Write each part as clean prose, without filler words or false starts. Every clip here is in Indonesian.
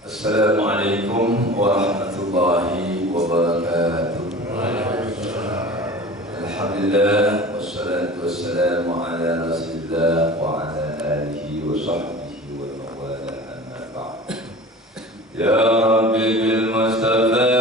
Assalamualaikum warahmatullahi wabarakatuh. Alhamdulillah wassalatu wassalamu ala Rasulillah wa ala alihi wa sahbihi wa mawala amma ba'd. Ya Rabbi bil Mustafa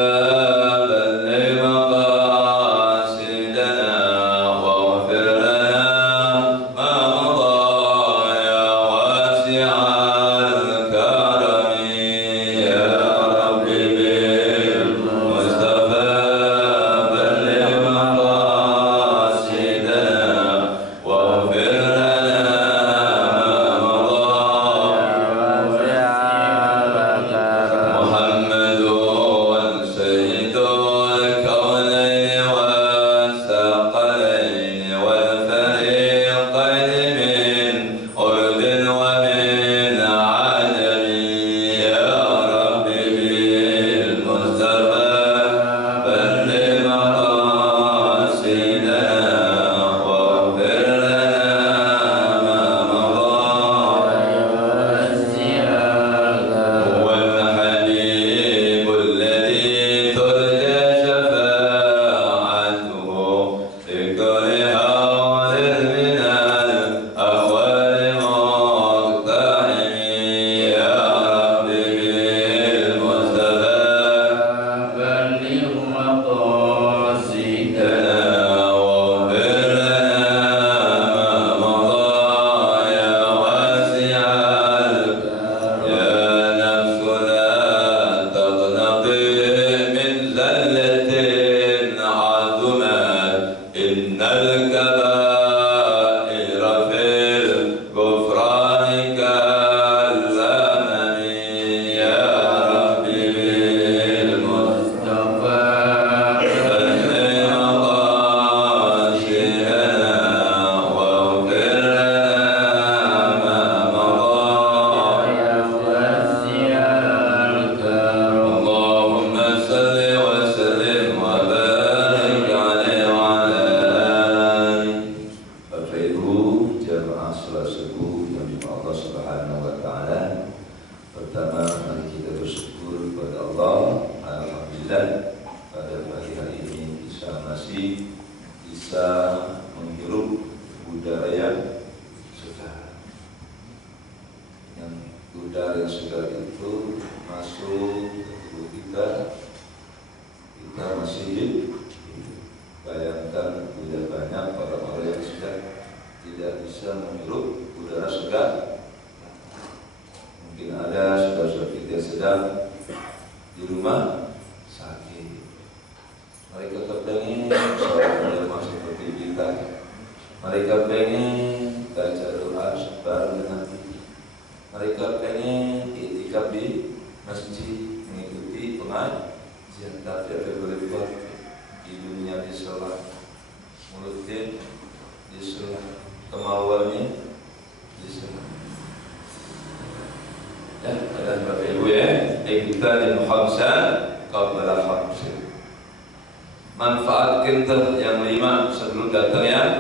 manfaatkan yang 5 sebelum datang yang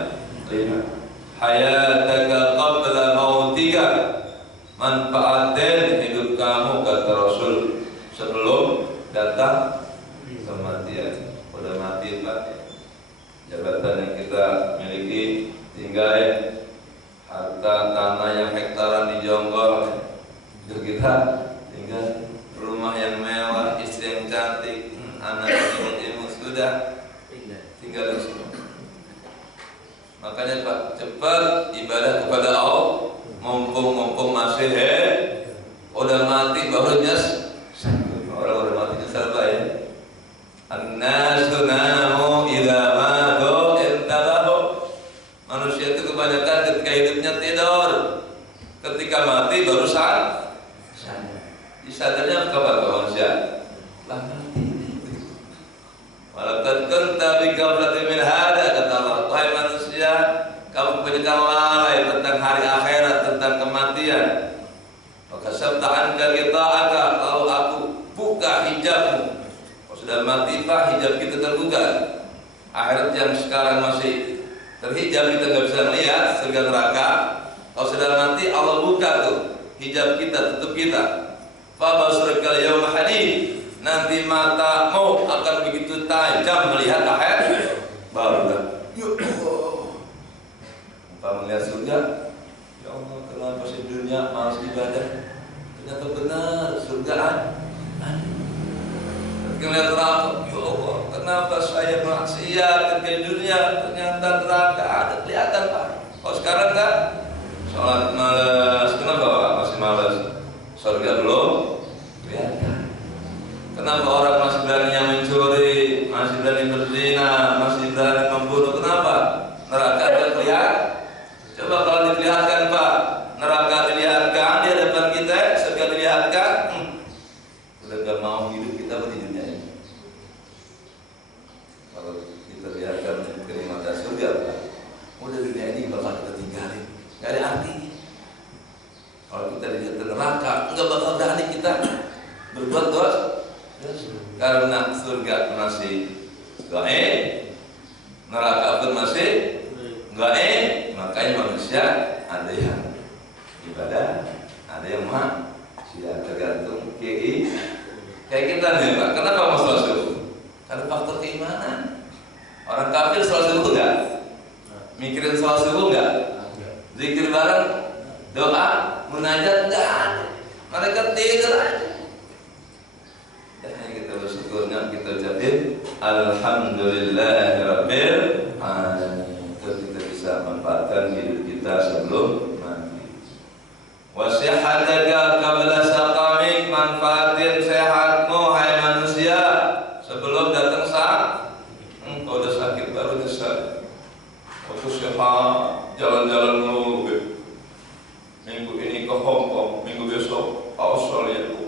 5. Hayataka qabla mautika, manfaatin hidup kamu kata Rasul sebelum datang kematian. Udah mati Pak, jabatan yang kita miliki tinggal harta tanah yang hektaran di Jonggol, kita tinggal rumah yang mewah, istri yang cantik, anak yang ilmu sudah tinggal di sini. Makanya Pak, cepat ibadah kepada Allah, mumpung masih udah mati baru nyes. Orang udah mati nyesal Pak ya. An-nasu namu idza matu intabahu. Manusia itu kebanyakan ketika hidupnya tidur, ketika mati baru sadar. Disadarnya kapan manusia? Lah mati. Walaqad kunta bi qablatin min hada, kata Allah, wahai manusia, kamu kebanyakan lalai tentang hari akhirat, tentang kematian. Maka sabta anka ghita'aka, lalu aku buka hijabmu. Kalau sudah mati Pak, hijab kita terbuka. Akhirat yang sekarang masih terhijab, kita nggak bisa melihat surga neraka. Kalau sudah mati Allah buka tuh hijab kita, tutup kita. Fa basrikal jadi nanti matamu akan begitu tajam melihat akhirat, barulah ya Allah, engkau melihat surga. Ya Allah, kenapa sih dunia malas ibadah? Ternyata benar surga ada. Ketika melihat neraka, ya Allah, kenapa saya maksiat ke dunia? Ternyata neraka ada, kelihatan Pak. Kalau sekarang kan sholat malas, kenapa Pak masih malas? Surga belum kelihatan. Kenapa orang masih berani mencuri, masih berani berzina, masih berani membunuh? Kenapa? Neraka tidak kelihatan. Coba kalau diperlihatkan Pak, neraka dilihatkan di hadapan kita, surga dilihatkan, udah gak mau hidup kita di dunia ini. Kalau kita lihatkan kenikmatan surga, Pak, udah dunia ini bakal kita tinggalin, gak ada artinya. Kalau kita lihat neraka, nggak bakal berani kita berbuat dosa. Karena surga masih gaib, neraka pun masih gaib, makanya manusia ada yang ibadah, ada yang maksiat, tergantung kayak kita nih Pak. Kenapa mau sholat subuh? Karena faktor keimanan. Orang kafir sholat subuh enggak? Mikirin sholat subuh enggak? Zikir bareng, doa, munajat enggak? Mereka tidur aja. Dan kita bersyukurnya kita ucapin alhamdulillahirabbil alamin. Kita bisa manfaatkan hidup kita sebelum mati. Wasihhataka qabla saqamik, manfaatin sehatmu hai manusia sebelum datang sakit. Engkau udah sakit baru nyesal. Waktu sehat jalan-jalan dulu. Minggu ini ke Hong Kong, minggu besok Australia.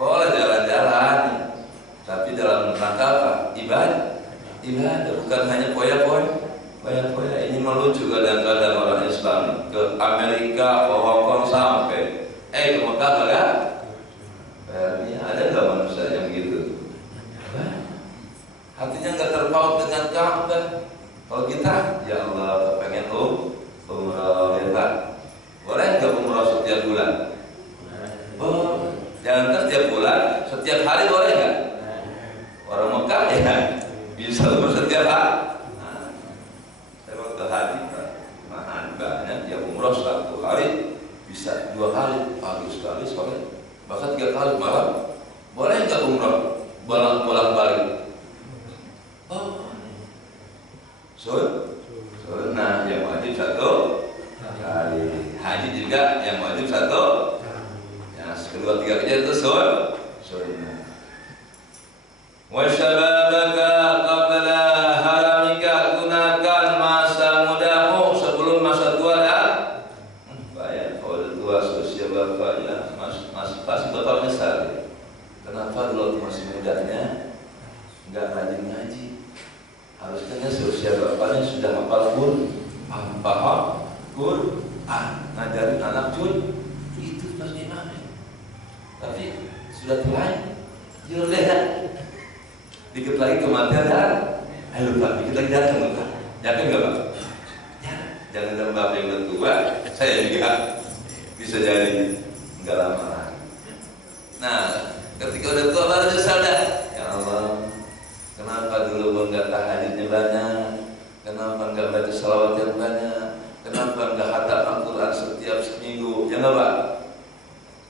Boleh jalan-jalan, tapi dalam rangka apa? Ibadah, bukan hanya poya-poya. Ini melucu kadang-kadang orang Islam ke Amerika, ke Hong Kong sampai, ke Mekah enggak? Ada nggak manusia yang gitu? Hatinya nggak terpaut dengan Ka'bah. Kalau kita, ya Allah, pengen umrah, ya Pak. Boleh nggak umrah setiap bulan? Boleh. Jangan setiap bulan, setiap hari boleh nggak? Orang Mekah ya bisa umrah setiap hari. Saya waktu haji mahan banyak yang umrah satu hari bisa 2 kali, pagi sekali, sore, bahkan 3 kali malam. Boleh nggak umrah bolak-balik? Oh, nah yang wajib 1 kali, haji juga yang wajib 1. Kedua 3 kejadian itu sunnah. Wa syababaka qabla haramika, gunakan masa mudamu sebelum masa tua dah. Bayar kalau tua usia bapak ya, pasti bapak menyesal. Kenapa dulu masih mudanya enggak rajin ngaji? Harusnya seusia bapaknya sudah hafal Quran, ngajarin anak itu pasti imam. Tapi sudah terlalu jualan, dikit lagi kematian dan ayo Pak, dikit lagi datang Pak. Yakin nggak Pak? Ya, jangan dan Bapak yang udah tua, saya juga bisa jadi nggak lama lagi. Nah, ketika udah tua baru nyesal dah. Ya Allah, kenapa dulu nggak tahajudnya banyak? Kenapa nggak baca salawat yang banyak? Kenapa nggak khatam Al-Quran setiap seminggu? Ya nggak Pak?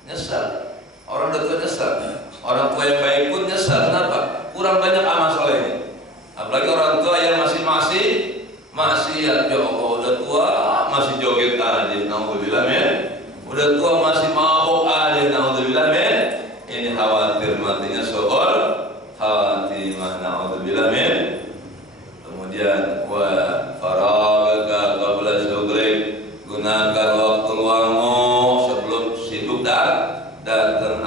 Nyesal. Orang udah tua nyesal, orang tua yang baik pun nyesal. Kenapa? Kurang banyak amal solehnya. Apalagi orang tua yang masih maksiat. Ya Allah, udah tua masih joget aja, naudzubillah min. Udah tua masih mabuk aja, naudzubillah min. Ini khawatir matinya soal khawatimah, naudzubillah min. Kemudian wa faragaka qabla syugrik, gunakan waktu luangmu sebelum sibuk datang.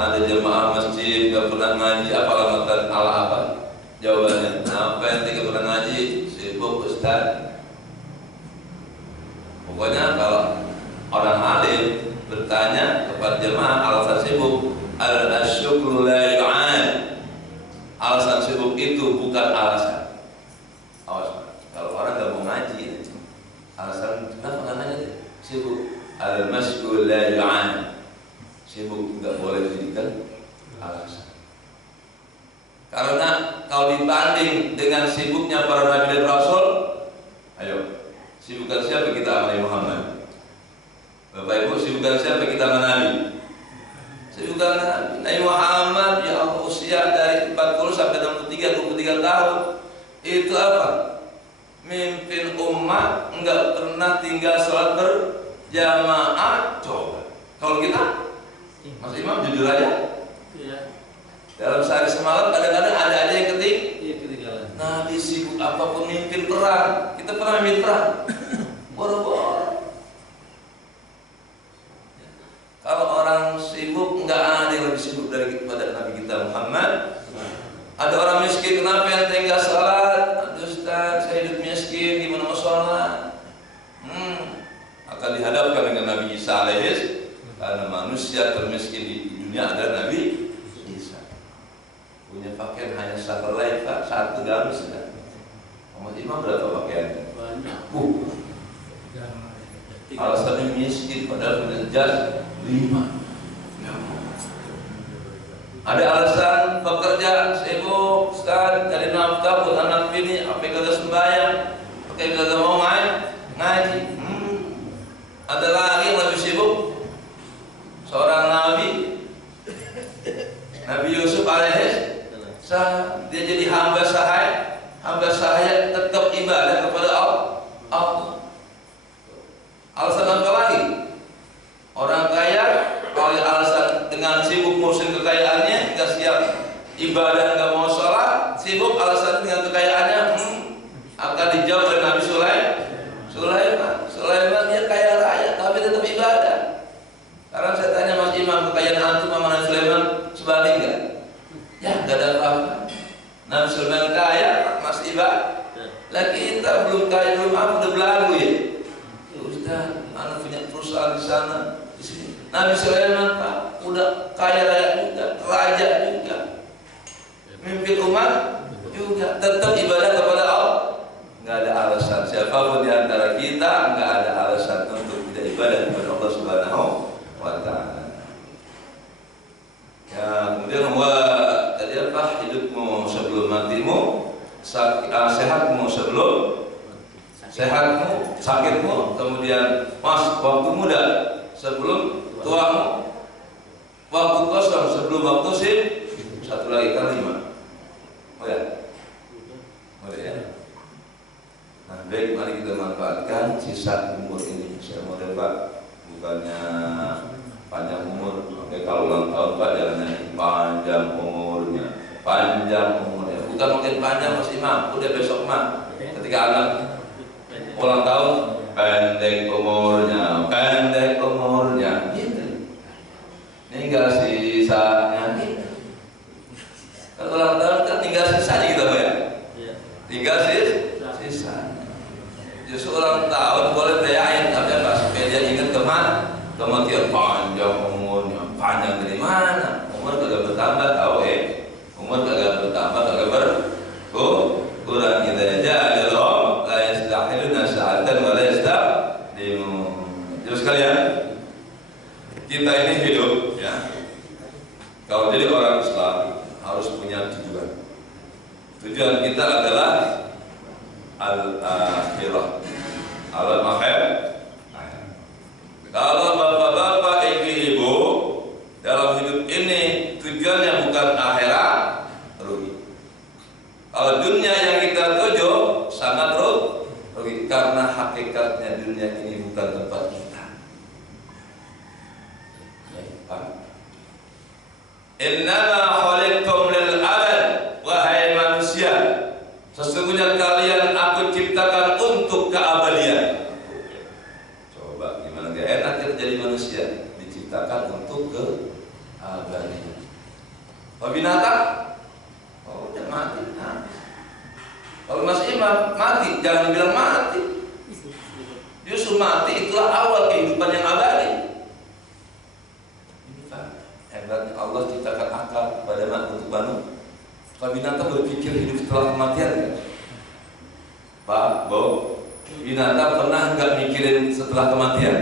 Ada jemaah masjid gak pernah ngaji, apa alamatan ala apa? Jawabannya, apa yang tidak pernah ngaji? Sibuk Ustaz. Pokoknya kalau orang alim bertanya kepada jemaah alasan sibuk, al-syukru la yu'an. Alasan sibuk itu bukan alasan. Awas, kalau orang gak mau ngaji, alasan kenapa nggak ngaji? Sibuk. Al-masyghul la yu'an. Sibuk tidak boleh dijadikan alasan. kalau dibanding dengan sibuknya para nabi dan rasul, ayo, sibukkan siapa kita sama Nabi Muhammad? Bapak Ibu, sibukkan siapa kita sama Nabi? Sibukkan Nabi Muhammad, ya Allah, usia dari 40 sampai 23 tahun. Itu apa? Mimpin umat, enggak pernah tinggal sholat berjamaah. Coba, kalau kita, Mas Imam jujur aja, dalam sehari semalam kadang-kadang ada aja yang ketinggalan. Nabi sibuk apapun mimpin perang. Kita pernah mimpin perang. Boro-boro. Kalau orang sibuk, enggak ada yang lebih sibuk daripada Nabi kita Muhammad. Ada orang miskin, kenapa yang tinggal salat? Aduh Ustaz, saya hidup miskin, gimana mau sholat? Akan dihadapkan dengan Nabi Isa alaihis, karena manusia termiskin di dunia adalah Nabi Isa. Punya pakaian hanya satu helai, Pak, satu gamis. Muhammad Imam berapa pakaiannya? Banyak. Alasannya miskin, padahal punya jas 5. Ada alasan pekerja sibuk, Ustaz, cari nafkah buat anak bini, apa yang kagak sembahyang, apa yang kagak mau ngaji. Ada lagi yang lebih sibuk, seorang nabi, Nabi Yusuf alaihi salam, dia jadi hamba sahaya tetap ibadah kepada Allah. Alasan apa lagi? Orang kaya kalau alasan dengan sibuk ngurusin kekayaannya, nggak siap ibadah, nggak mau sholat, sibuk alasan dengan kekayaannya, akan dijawab oleh Nabi Sulaiman dia kaya raya tapi tetap ibadah. Sekarang saya tanya Mas Imam, kekayaan antum sama Nabi Sulaiman sebanding nggak? Ya nggak ada apa-apa. Nabi Sulaiman kaya, Mas ibadah. Lagi kita belum kaya, belum apa, udah belagu ya. Ustaz, anak punya perusahaan di sana. Nabi Sulaiman Pak udah kaya raya juga, raja juga, mimpin umat juga, tetap ibadah kepada Allah. Nggak ada alasan siapapun di antara kita, nggak ada alasan untuk tidak ibadah kepada Allah Subhanahu wa Ta'ala. Ya, kemudian tadi apa? Hidupmu sebelum matimu, sehatmu sebelum sehatmu, sakitmu, kemudian waktu muda sebelum tuamu, waktu kosong sebelum waktu sih, satu lagi kalimat. Oh ya. Nah, baik, mari kita manfaatkan sisa umur ini. Saya mau Pak, bukannya panjang umur. Oke, kalau ulang tahun Pak jangan nyanyi panjang umurnya, bukan makin panjang Mas Imam. Udah besok mah, ketika anak ulang tahun, pendek umurnya gitu. Tinggal sisanya gitu. Kalau ulang tahun kan tinggal sisanya gitu Pak ya? Tinggal sisanya. Justru ulang tahun boleh rayain, tapi Pak supaya dia ingat kematian panjang umurnya. Panjang dari mana? Umur kagak bertambah tahu umur kagak bertambah kagak berkurang gitu aja. Terus sekalian, kita ini hidup ya. Kalau jadi orang Islam harus punya tujuan. Tujuan kita adalah al-akhirah, al-akhir. Kalau bapak-bapak, ibu-ibu dalam hidup ini tujuannya bukan akhirat, rugi. Kalau dunia yang kita tuju sangat rugi, karena hakikatnya dunia ini bukan tempat kita. Innama khuliqtum lil abad, wahai manusia, sesungguhnya kalian aku ciptakan untuk keabadian. Coba gimana gak enak kita jadi manusia, diciptakan untuk keabadian. Binatang, udah mati. Kalau Mas Imam mati, jangan bilang mati. Justru mati itulah awal kehidupan yang abadi. Ini Pak, hebatnya Allah ciptakan akal pada untuk manusia. Kalau binatang berpikir hidup setelah kematian kan? Pak, Bu, binatang pernah nggak mikirin setelah kematian?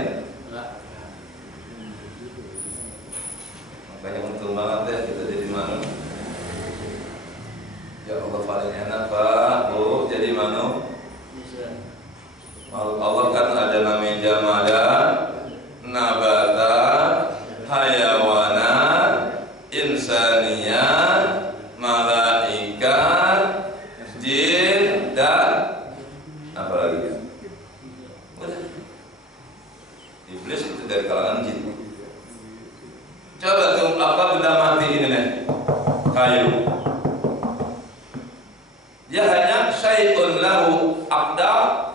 Makanya untung banget ya kita jadi manusia. Ya Allah paling enak Pak, Bu. Jadi manu makhluk Allah kan ada namanya jamadan, nabatan, hayawanan, insanian, malaikat, jin, dan apa lagi? Udah. Iblis itu dari kalangan jin. Coba tuh apa benda mati ini nih? Kayu. Dia hanya syai'un lahu aqdar,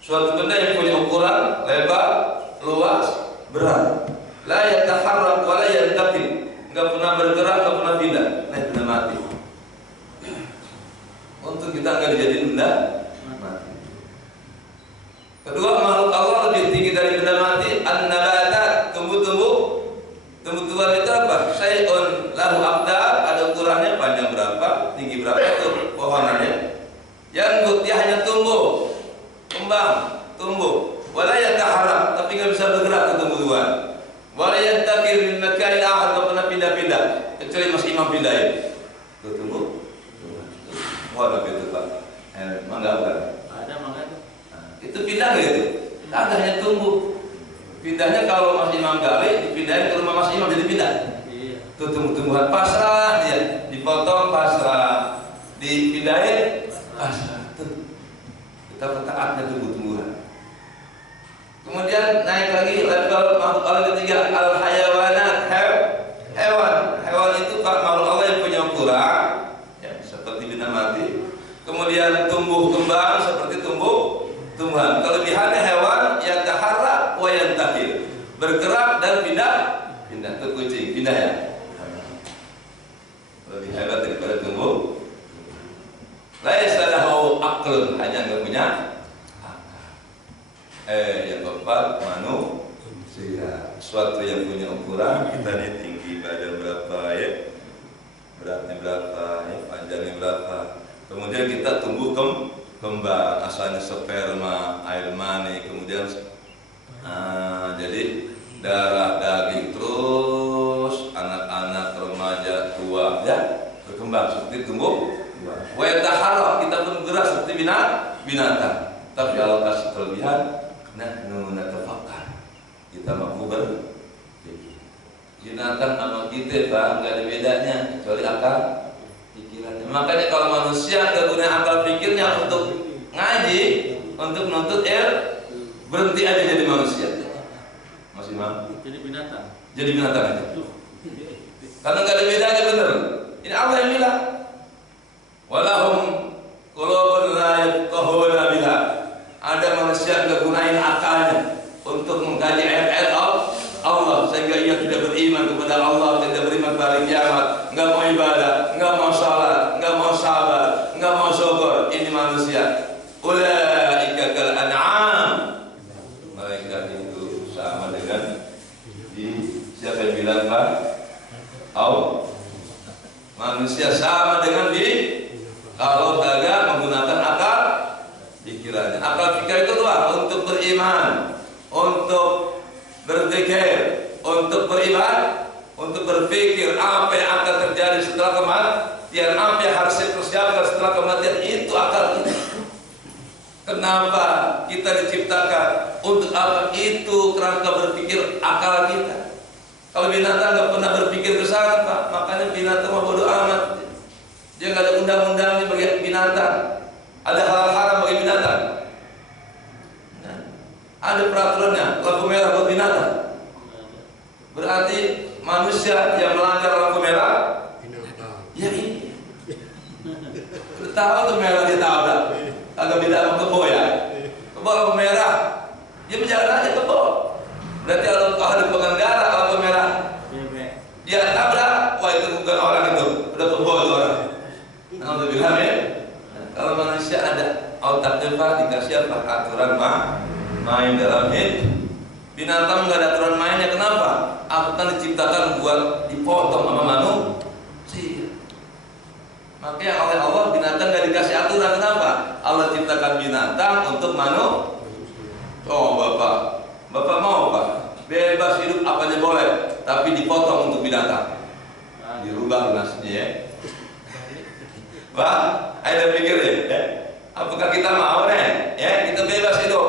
suatu benda yang punya ukuran lebar, luas, berat. La yataharrak wa la yantaqil. Enggak pernah bergerak, enggak pernah pindah. Nah, benda mati. Untuk kita enggak dijadiin benda mati. Kedua, makhluk Allah lebih tinggi dari benda mati, an-nabatat, tumbuh-tumbuh. Tumbuh-tumbuhan itu apa? Syai'un lahu aqdar, ada ukurannya, panjang berapa, tinggi berapa, itu pohonannya. Yang dia hanya tumbuh, kembang, tumbuh. Wala yataharrak, tapi enggak bisa bergerak ke tumbuh-tumbuhan. Wala yantakil min makanin akhar, enggak pernah pindah-pindah, kecuali Mas Imam pindahin. Itu tumbuh. Waduh itu Pak. Mangga bukan? Ada mangga tuh. Itu pindah gitu. Ada hanya tumbuh. Pindahnya kalau Mas Imam gali, dipindahin ke rumah Mas Imam jadi pindah. Iya. Itu tumbuh-tumbuhan pasrah dia, dipotong pasrah, dipindahin pasrah. Tuh. Betapa taatnya tumbuh-tumbuhan. Kemudian naik lagi level makhluk Allah ketiga, al hayawanat, hewan. Hewan itu Pak makhluk Allah yang punya ukuran, ya, seperti benda mati. Kemudian tumbuh kembang seperti tumbuhan. Kelebihannya hewan yang taharrak wa yantakil, bergerak dan pindah ke kucing, pindah ya. Lebih hebat daripada tumbuh. Laisa lahu aqlun, hanya enggak punya akal. Yang keempat, manusia. Suatu yang punya ukuran, kita ini tinggi badan berapa ya, beratnya berapa ya, panjangnya berapa. Kemudian kita tumbuh kembang, asalnya sperma, air mani, kemudian jadi darah, daging, terus anak-anak, remaja, tua, ya berkembang seperti tumbuh. Wa yataharrak, kita pun bergerak seperti binatang. Tapi Allah kasih kelebihan, nahnu natafakkar, kita mampu berpikir. Binatang sama kita Pak, nggak ada bedanya kecuali akal pikirannya. Makanya kalau manusia nggak guna akal pikirnya untuk ngaji, untuk menuntut berhenti aja jadi manusia. Mas Imam? Jadi binatang. Jadi binatang aja. Karena nggak ada bedanya, bener. Ini Allah yang bilang. Walahum qulubun la yafqahuna biha. Ada manusia nggak gunain akalnya untuk mengkaji ayat-ayat Allah, sehingga ia tidak beriman kepada Allah, tidak beriman kepada kiamat, nggak mau ibadah, nggak mau salat, nggak mau sabar, nggak mau syukur. Ini manusia. Ulaika kal an'am. Mereka itu sama dengan siapa yang bilang Pak? Manusia sama dengan kalau kagak menggunakan akal pikirannya. Akal pikir itu doang untuk beriman, untuk berzikir, untuk beriman, untuk berpikir apa yang akan terjadi setelah kematian, apa yang harus dipersiapkan setelah kematian. Itu akal kita. Kenapa kita diciptakan? Untuk apa? Itu kerangka berpikir akal kita. Kalau binatang nggak pernah berpikir ke sana Pak, makanya binatang mah bodoh amat. Dia nggak ada undang-undangnya bagi binatang. Ada hal haram bagi binatang. Nah, ada peraturannya. Lampu merah buat binatang. Berarti manusia yang melanggar lampu merah, ya ini. Udah tahu tuh merah dia tabrak. Agak beda sama kebo ya. Kebo lampu merah, dia berjalan aja kebo. Berarti kalau ada pengendara lampu merah, dia tabrak, wah itu bukan orang itu, udah kebo itu orang. Alhamdulillah ya. Kalau manusia ada otaknya Pak, dikasih apa? Aturan main dalam hidup. Binatang nggak ada aturan mainnya, kenapa? Aku kan diciptakan buat dipotong sama manusia. Makanya oleh Allah binatang nggak dikasih aturan, kenapa? Allah ciptakan binatang untuk manusia. Oh Bapak mau Pak? Bebas hidup apa aja boleh, tapi dipotong untuk binatang. Dirubah nasibnya ya. Wah, ayo pikir ya. Apakah kita mau nih? Ya, kita bebas itu.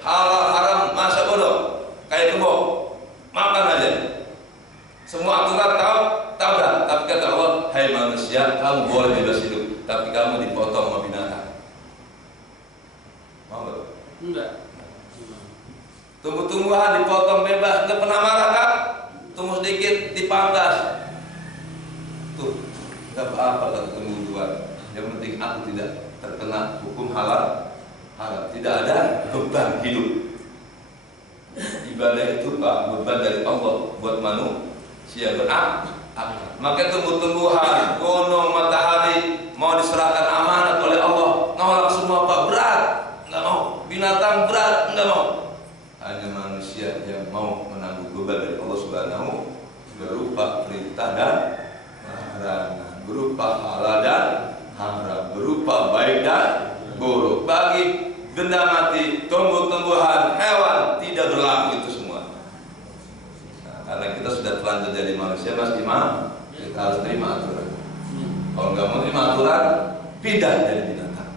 Halal haram masa bodoh. Kayak kebo. Makan aja. Semua aturan tahu dah. Tapi kata Allah, hai manusia, kamu boleh bebas hidup, tapi kamu dipotong sama binatang. Mau nggak? Enggak. Tumbuh-tumbuhan dipotong bebas, nggak pernah marah kan? Tumbuh sedikit dipangkas. Tuh, nggak apa-apa kata tumbuh-tumbuhan. Yang penting aku tidak terkena hukum halal haram. Tidak ada beban hidup. Ibadah itu Pak, beban dari Allah buat manusia berakal. Maka tumbuh-tumbuhan, gunung, matahari mau diserahkan amanat oleh Allah, nolak semua Pak, berat, nggak mau. Binatang berat, nggak mau. Hanya manusia yang mau menanggung beban dari Allah Subhanahu berupa perintah dan larangan, berupa halal dan haram, berupa baik dan buruk. Bagi benda mati, tumbuh-tumbuhan, hewan tidak berlaku itu semua. Nah, karena kita sudah terlanjur jadi manusia, Mas Imam, kita harus terima aturan. Kalau nggak mau terima aturan, pindah dari binatang.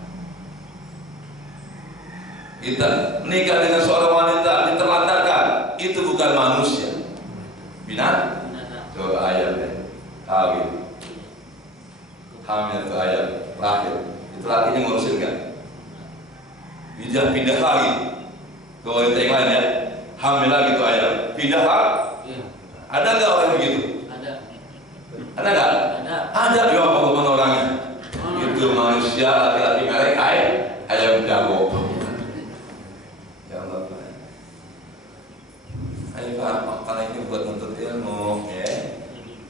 Kita menikah dengan seorang wanita diterlantarkan, itu bukan manusia, binatang. Coba ayam ya, kawin, hamil itu ayam, lahir, itu lakinya ngurusin kan? Dia pindah lagi ke wanita yang lain ya, hamil lagi tuh ayam, pindah lagi. Ada nggak orang begitu? Ada nggak? Ada. Ya apa orangnya? Itu manusia laki-laki merek ayam jago. Ya Allah. Ayo Pak, makanan ini buat nuntut ilmu ya.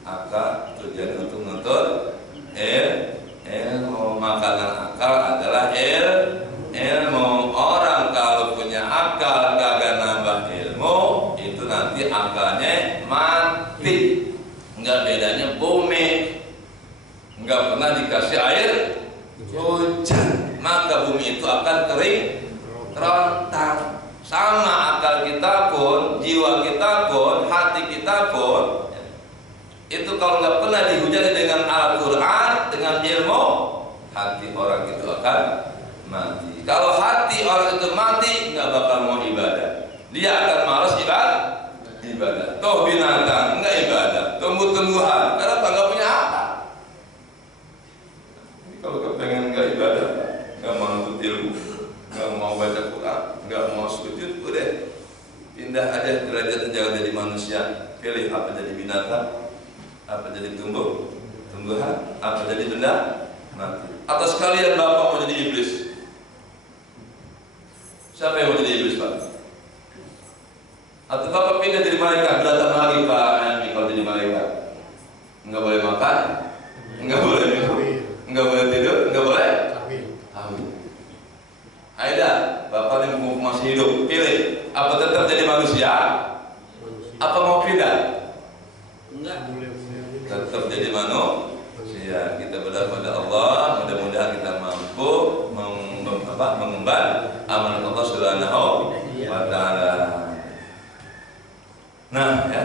Akal tujuan untuk nuntut ilmu. Makanan akal adalah ilmu. Orang kalau punya akal kagak nambah ilmu, itu nanti akalnya mati. Enggak bedanya bumi, enggak pernah dikasih air hujan, maka bumi itu akan kering kerontang. Sama akal kita pun, jiwa kita pun, hati kita pun, itu kalau nggak pernah dihujani dengan Al-Quran, dengan ilmu, hati orang itu akan mati. Kalau hati orang itu mati, nggak bakal mau ibadah. Dia akan malas ibadah. Toh binatang nggak ibadah, tumbuh-tumbuhan, karena nggak punya akal. Kalau kepengen nggak ibadah, nggak mau nuntut ilmu, nggak mau baca Quran, nggak mau sujud, udah pindah aja derajatnya, jangan jadi manusia. Pilih apa jadi binatang, apa jadi tumbuhan, apa jadi benda mati. Atau sekalian bapak mau jadi iblis. Siapa yang mau jadi iblis Pak? Atau bapak pindah jadi malaikat, datang lagi Pak Andi kalau jadi malaikat. Enggak boleh makan, enggak boleh minum, enggak boleh tidur, enggak boleh hamil. Ayo dah, bapak ini mumpung masih hidup, pilih. Apa tetap jadi manusia? Apa mau pindah? Enggak. Tetap jadi manusia. Kita berdoa pada Allah, mudah-mudahan kita mampu mengemban amanat Allah Subhanahu wa Ta'ala. Nah, ya,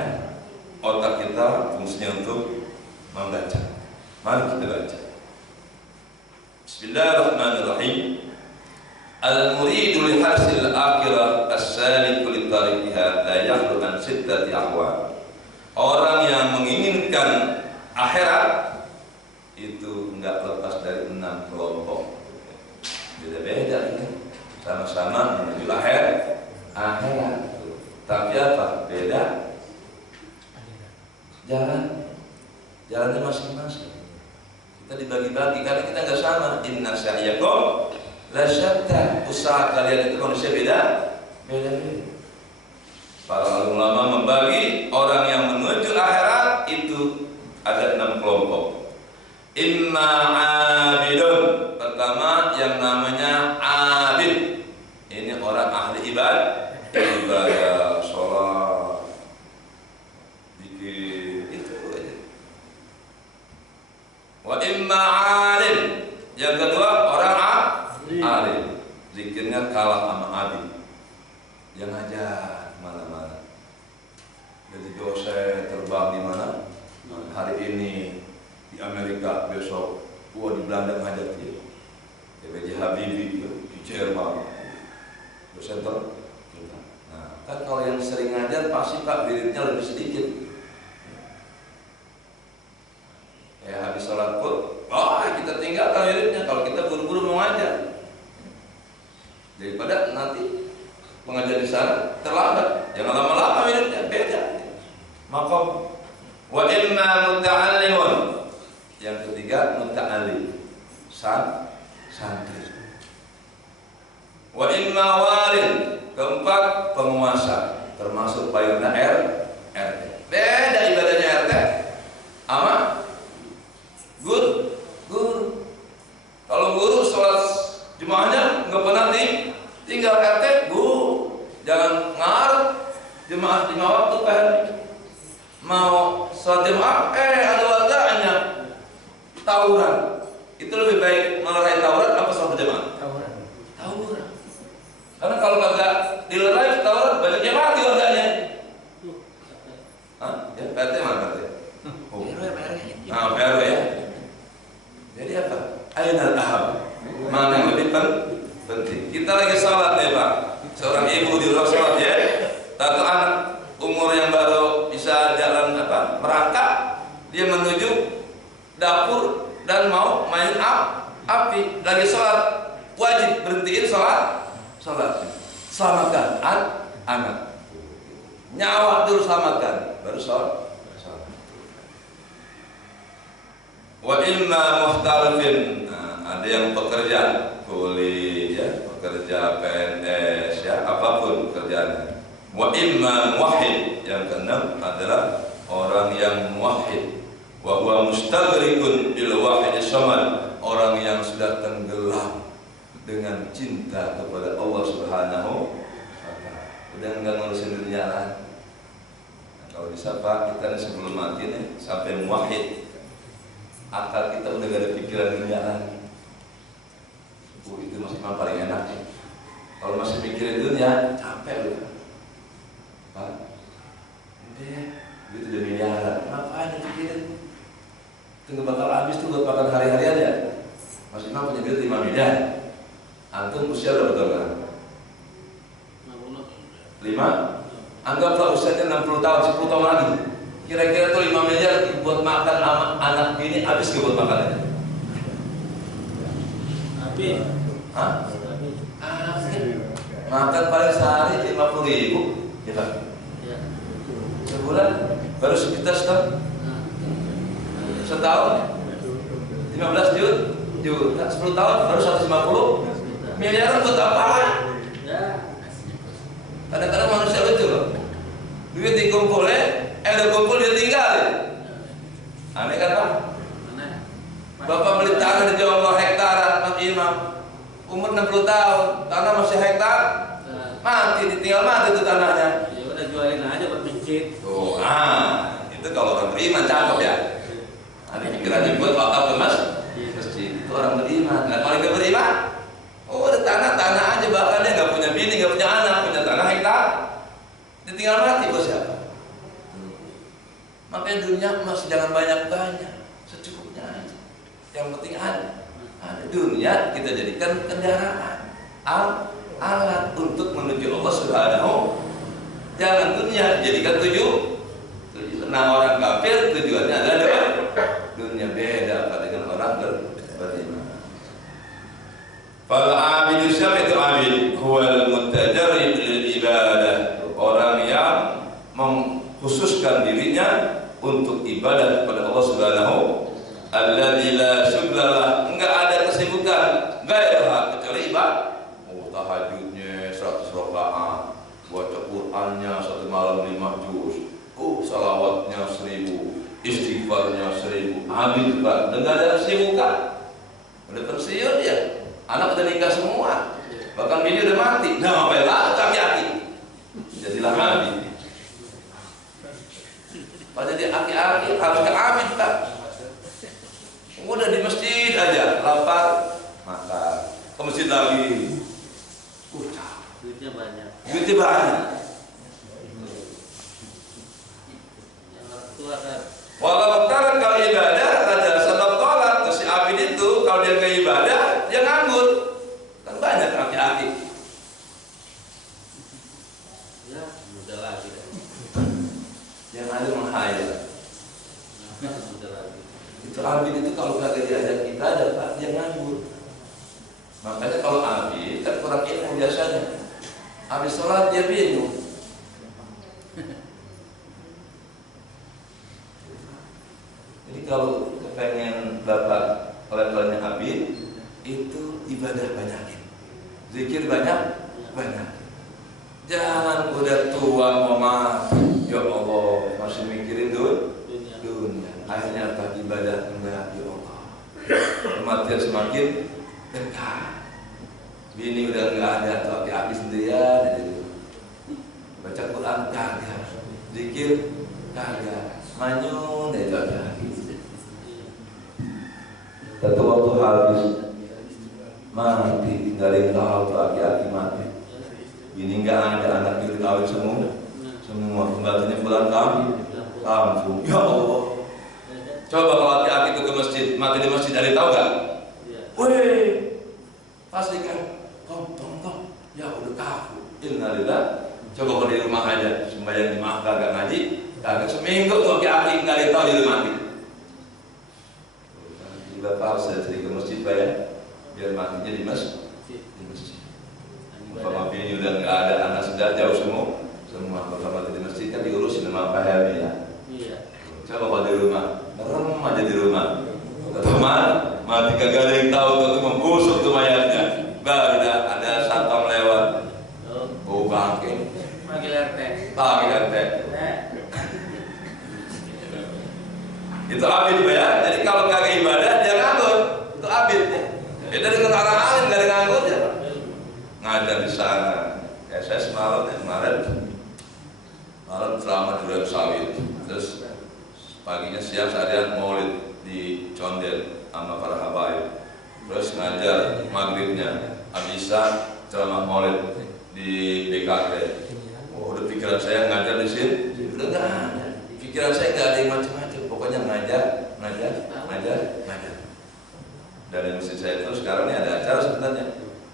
otak kita fungsinya untuk membaca. Mari kita baca. Bismillahirrahmanirrahim. Al-muridu li hasil akhirah as-saliku li tariqiha la yakhlu an sittati ahwal. Orang yang menginginkan akhirat itu enggak lepas dari 6 kelompok. Beda-beda ini. Sama-sama menuju akhirat. Tapi apa? Beda. Jalannya masing-masing. Kita dibagi-bagi karena kita enggak sama. Inna sa'yakum la syatta. Usaha kalian itu manusia beda-beda. Para ulama membagi orang yang menuju akhirat itu ada 6 kelompok. Imma abidun. Pertama yang namanya abid. Ini orang ahli ibadah, sholat, zikir, itu aja. Wa imma alim. Yang kedua orang alim. Zikirnya kalah sama abid. Yang ajar mana-mana. Jadi dosen terbang di mana? Hari ini di Amerika, besok Wah di Belanda ngajar dia, B.J. Habibie di Jerman, dosen terkenal. Nah, kan kalau yang sering ngajar pasti Pak wiridnya lebih sedikit. Ya habis sholat pun, kita tinggalkan wiridnya kalau kita buru-buru mau ngajar. Daripada nanti pengajar di sana terlambat, jangan lama-lama wiridnya, beda. Maka wa imma muta'allimun. Yang ketiga muta'allim, santri. Wa imma walin, keempat penguasa, termasuk payuna RT. Beda ibadahnya RT sama guru. Kalau guru sholat jemaahnya nggak pernah tinggal RT, guru jangan ngaruh jemaah 5 waktu kan. Mau sholat jemaah, ada warganya tawuran. Itu lebih baik melerai tawuran apa sholat jemaah? Tawuran. Karena kalau kagak dilerai tawuran banyak yang mati warganya. Ya RT mana RT? PRW ya. Jadi apa? Ainal aham. Mana yang lebih penting? Kita lagi sholat ya Pak. Seorang ibu di rumah sholat ya. Tahu anak umur yang baru bisa jalan merangkak, dia menuju dapur dan mau main api, lagi sholat, wajib berhentiin sholat. Selamatkan anak, nyawa dulu selamatkan, baru sholat. Wa imma muhtalifin, ada yang pekerja kuli ya, pekerja PNS ya, apapun pekerjaannya. Wa imma muwahhid, yang keenam adalah orang yang muwahhid. Wa huwa mustaghrikun bil wahid samad, orang yang sudah tenggelam dengan cinta kepada Allah Subhanahu wa taala. Udah enggak ngurusin dunia lagi. Kalau disapa kita nih sebelum mati nih sampai muwahhid, akal kita udah gak ada pikiran dunia lagi. Itu masih paling enak ya. Kalau masih mikirin dunia, capek lu. Pak, duit udah miliaran, ngapain dipikirin? Itu gak bakal habis tuh buat makan hari-harian ya. Mas Imam punya duit 5 miliar. Antum usia berapa tahun? 5? Anggaplah usianya 60 tahun, 10 tahun lagi. Kira-kira tuh 5 miliar buat makan anak ini habis gak buat makanannya? Habis. Hah? Makan paling sehari 50.000, ya Pak? Sebulan baru sekitar setahun 15 juta, 10 tahun baru 150 miliar buat apa? Kadang-kadang manusia lucu loh, duit dikumpulnya, udah kumpul dia tinggalin. Aneh kan Pak? Bapak beli tanah di Jawa hektaran, Mas Imam, umur 60 tahun, tanah masih hektar, mati, ditinggal mati itu tanahnya. Ya udah jualin aja buat masjid. Tuh, itu kalau orang beriman cakep ya. Ada pikirannya buat wakaf ke masjid, itu orang beriman. Nah kalau nggak beriman, udah tanah aja, bahkan dia nggak punya bini, nggak punya anak, punya tanah hektar, ditinggal mati bos siapa? Makanya dunia masih jangan banyak-banyak, secukupnya aja. Yang penting ada dunia kita jadikan kendaraan, alat untuk menuju Allah Subhanahu. Jangan dunia jadikan tujuan. Nah orang kafir tujuannya adalah dunia, beda dengan orang beriman. Fal abidu, siapa itu abid? Huwal mutajarrid lil ibadah, orang yang mengkhususkan dirinya untuk ibadah kepada Allah Subhanahu. Alladzi la syughlalah, enggak ada kesibukan gairah kecuali ibadah. Tahajudnya 100 rakaat, baca Qur'annya 1 malam 5 juz, salawatnya 1000, istighfarnya 1000. Habis Pak, enggak ada kesibukan. Udah pensiun ya, anak udah nikah semua, bahkan bini udah mati. Nah, ngapain lagi kami aki? Jadilah habis. Pak jadi aki-aki harus ke Amin Pak. Udah di masjid aja, lapar makan, ke masjid lagi. Duitnya banyak. Duitnya banyak. Walau tarak kalau ibadah raja sebab tolak si abid itu Itu abid itu kalau kagak diajak ibadah Pak, dia nganggur. Makanya kalau abid kan kurang ilmu biasanya. Habis sholat dia bingung. Jadi kalau kepengen Bapak levelnya abid, itu ibadah banyakin, zikir banyak. Jangan udah tua mau mati, ya Allah masih mikirin dunia. Akhirnya apa, ibadah enggak, ya Allah. Kematian semakin dekat. Bini udah enggak ada, tuh aki-aki sendirian aja dulu. Baca Quran kagak, zikir kagak, manyun aja aki-aki. Satu waktu habis mati, tinggalin tahu tuh aki-aki mati. Bini enggak ada, anak itu kawin semua pembantunya pulang kampung. Ya Allah. Coba kalau aki-aki itu ke masjid, mati di masjid, ada tahu nggak? Weh, pastikan, tong, ya udah takut. Innalillah. Coba kalau di rumah aja, sembahyang jemaah kagak ngaji, kagak seminggu tuh aki-aki nggak ada tahu dia mati. Bapak harus sering ke masjid Pak ya, biar matinya di masjid. Bapak bini udah nggak ada, anak sudah jauh semua bapak mati di masjid kan diurusin sama Pak Helmi ya. Coba kalau di rumah, merem aja di rumah. Teman, mati kagak ada yang tahu tuh membusuk tuh mayatnya. Baru ada satpam lewat. Oh bangke. Panggil RT. Itu abid ya. Jadi kalau kagak ibadah dia nganggur. Itu abid ya. Beda dengan orang alim gak ada nganggur ya. Ngajar di sana. Kayak saya semalam ceramah di Duren Sawit. Terus paginya siang seharian maulid di Condel sama para habaib. Terus ngajar maghribnya Abisa ceramah maulid di BKT. Oh, udah pikiran saya ngajar di sini. Udah nggak ada. Pikiran saya nggak ada yang macam-macam. Pokoknya ngajar. Dan di masjid saya itu sekarang ini ada acara sebenarnya.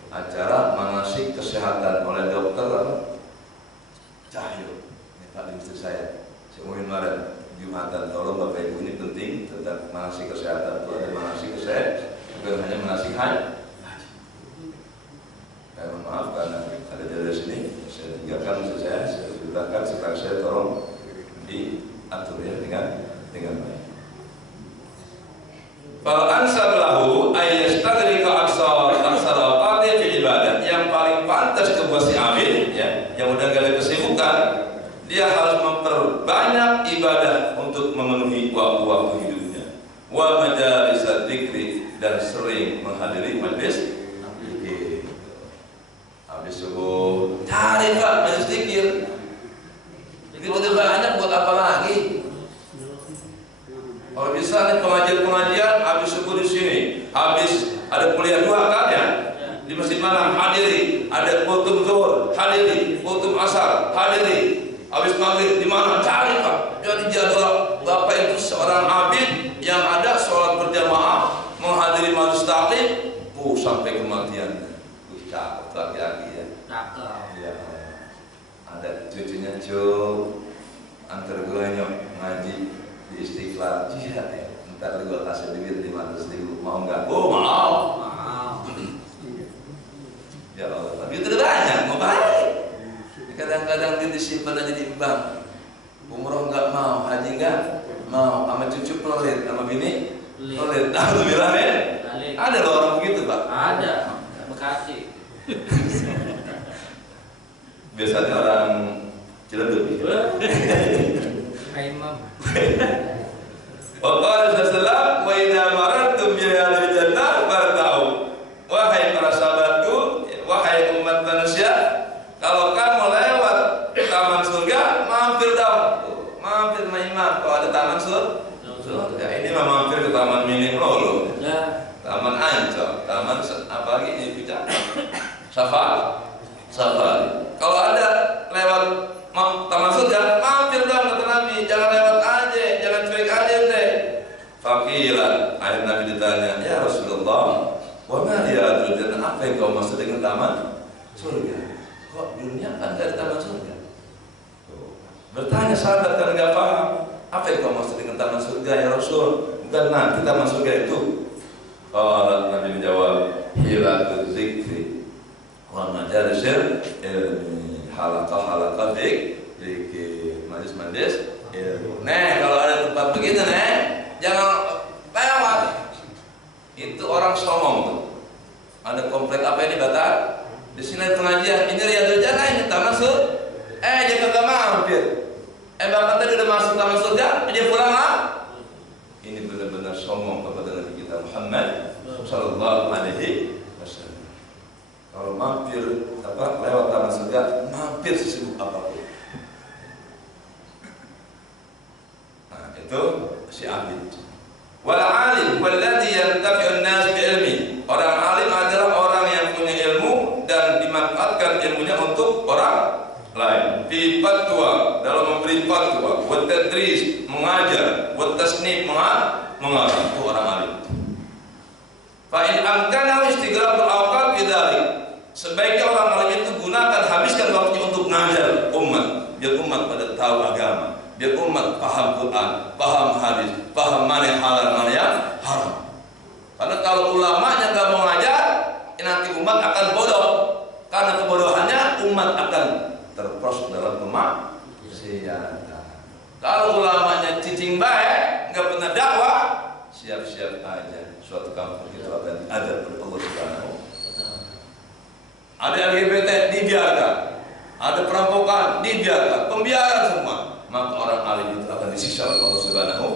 Acara manasik kesehatan oleh dokter Cahyo. Ini Pak di masjid saya. Seumurin Maret. Jumatan, tolong Bapak Ibu, ini penting tentang manasik kesehatan. Itu ada manasik kesehatan, bukan hanya manasik haji. Saya mohon maaf karena ada dari sini, saya tinggalkan saya ceritakan sekarang saya tolong diatur ya dengan baik. Fal ansablahu ayyastaghrika aksar awqati fi ibadah. Yang paling pantas ke si amin ya, yang udah gak ada kesibukan, dia harus memperbanyak ibadah untuk memenuhi waktu-waktu hidupnya. Wa majalis dzikri, dan sering menghadiri majelis zikir. Habis subuh cari Pak majelis zikir. Zikir udah banyak, buat apa lagi? Kalau bisa nih pengajian habis subuh di sini, habis ada kuliah 2 kan ya? Di masjid mana? Hadiri. Ada khutbah zuhur, hadiri. Khutbah asar, hadiri. Habis maghrib di mana? Cari Pak. Jadi jadwal Bapak itu seorang abid yang ada sholat berjamaah, menghadiri majelis taklim, sampai kematian. Cakep laki-laki ya. Cakep. Ya. Ada cucunya antar gue ngaji di Istiqlal jihad ya. Ntar gue kasih duit 500.000, mau nggak? Oh mau. Ya Allah, tapi itu udah banyak, mau baik. Kadang-kadang dia disimpan aja di bank. Umroh nggak mau, haji nggak mau, sama cucu pelit, sama bini pelit. Alhamdulillah ya. Ada loh orang begitu Pak. Ada, Bekasi. Biasanya orang Ciledug. Imam. Waqala sallallahu wa idza maradtum bi ahli jannah fartau. Wahai para sahabatku, wahai umat manusia, kalau kamu lewat taman surga, mampir dong. Mampir sama imam. Kalau ada taman surga, ini mah mampir ke taman mini lolo. Taman Ancol, taman apa lagi ini kita? Safari. Kalau ada lewat taman surga, mampir dong kata Nabi. Jangan lewat aja, jangan cuek aja deh. Fakilan, akhirnya Nabi ditanya, ya Rasulullah, wa ma riyadul jannah, apa yang kau maksud dengan taman surga? Kok dunia kan dari taman surga? Bertanya sahabat kan nggak paham, apa yang kau maksud dengan taman surga ya Rasul? bukan nanti kita masuk ke itu. Nabi menjawab, hilatul zikri wa majalisil ilmi, halaqah zikir, majlis ilmu. Kalau ada tempat begini jangan lewat. Itu orang somong tuh. Ada komplek apa ini Batak? Di sini ada pengajian, ini Riyadul Jannah, ini taman surga. Dia kagak mampir. Bahkan tadi udah masuk taman surga, dia pulang lah. Ini benar-benar sombong kepada Nabi kita Muhammad sallallahu alaihi wasallam. Kalau mampir lewat taman surga, mampir sesibuk apapun. Nah, itu si abid. Wal alim walladhi yantafi'un nas bi ilmi. Orang alim adalah orang yang punya ilmu dan dimanfaatkan ilmunya untuk orang lain. Fi fatwa, dalam memberi fatwa, wa tadris, mengajar, wa tasnif, mengarang, itu orang alim. Fa in amkana istighraqul awqat bidzalik. Sebaiknya orang alim itu gunakan, habiskan waktunya untuk mengajar umat, biar umat pada tahu agama, biar umat paham Quran, paham hadis, paham mana yang halal, mana yang haram. Karena kalau ulamanya nggak mau ngajar, nanti umat akan bodoh. Karena kebodohannya umat akan terproses dalam kemaksiatan. Kalau ulamanya cicing baik, nggak pernah dakwah, siap-siap aja suatu kampung itu akan ada oleh Allah Subhanahu. Ada LGBT dibiarkan, ada perampokan dibiarkan, pembiaran semua. Maka orang alim itu akan disiksa oleh Allah Subhanahu,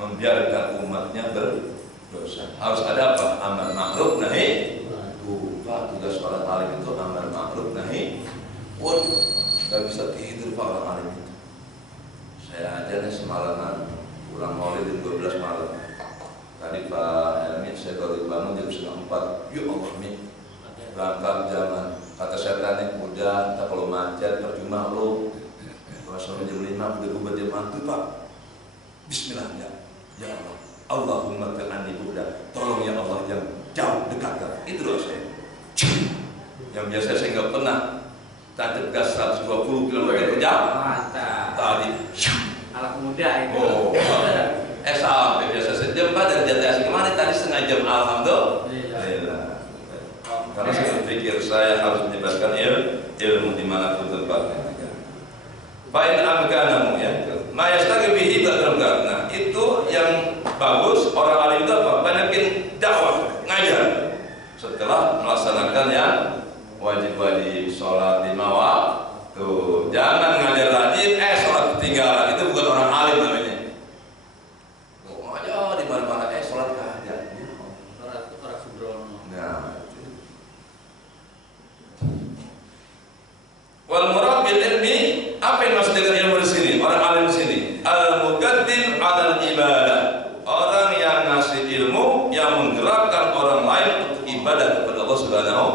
membiarkan umatnya berdosa. Harus ada apa? Amar ma'ruf nahi. Tugas orang alim itu amar ma'ruf nahi. Waduh, nggak bisa tidur Pak orang alim itu. Saya aja nih semalaman pulang maulid jam 12 malam. Tadi Pak Helmi saya baru bangun jam 4. Ya Allah Mi, berangkat zaman kata setan nih, udah tak kalau macet percuma lo. Kalau sampai jam 5 udah bubar jam mantu Pak. Bismillah ya Allah. Allahumma fir'ani buddha. Tolong ya Allah yang jauh dekatkan. Itu doa saya. Yang biasa saya nggak pernah tancap gas 120 km per jam. Mantap. Tadi Anak muda itu. Oh, sampai biasa sejam Pak dari Jati kemarin tadi setengah jam. Alhamdulillah. Karena saya berpikir saya harus menyebarkan ilmu dimanapun tempatnya. Fa'in amkanamu ya. Mayastagi bihi ba'dal. Nah, itu yang bagus orang alim itu apa? Banyakin dakwah, ngajar. Setelah melaksanakan yang wajib-wajib, sholat 5 waktu. Jangan ngajar rajin, sholat ketinggalan. Itu bukan orang alim namanya. Ngajar di mana-mana, sholat kehajar. Orang sembrono. Nah, wal murad bil ilmi, apa yang maksud dengan ilmu di sini? Orang alim di sini, al muqaddim 'alal ibadah. Orang yang ngasih ilmu yang menggerakkan orang lain untuk ibadah kepada Allah Subhanahu.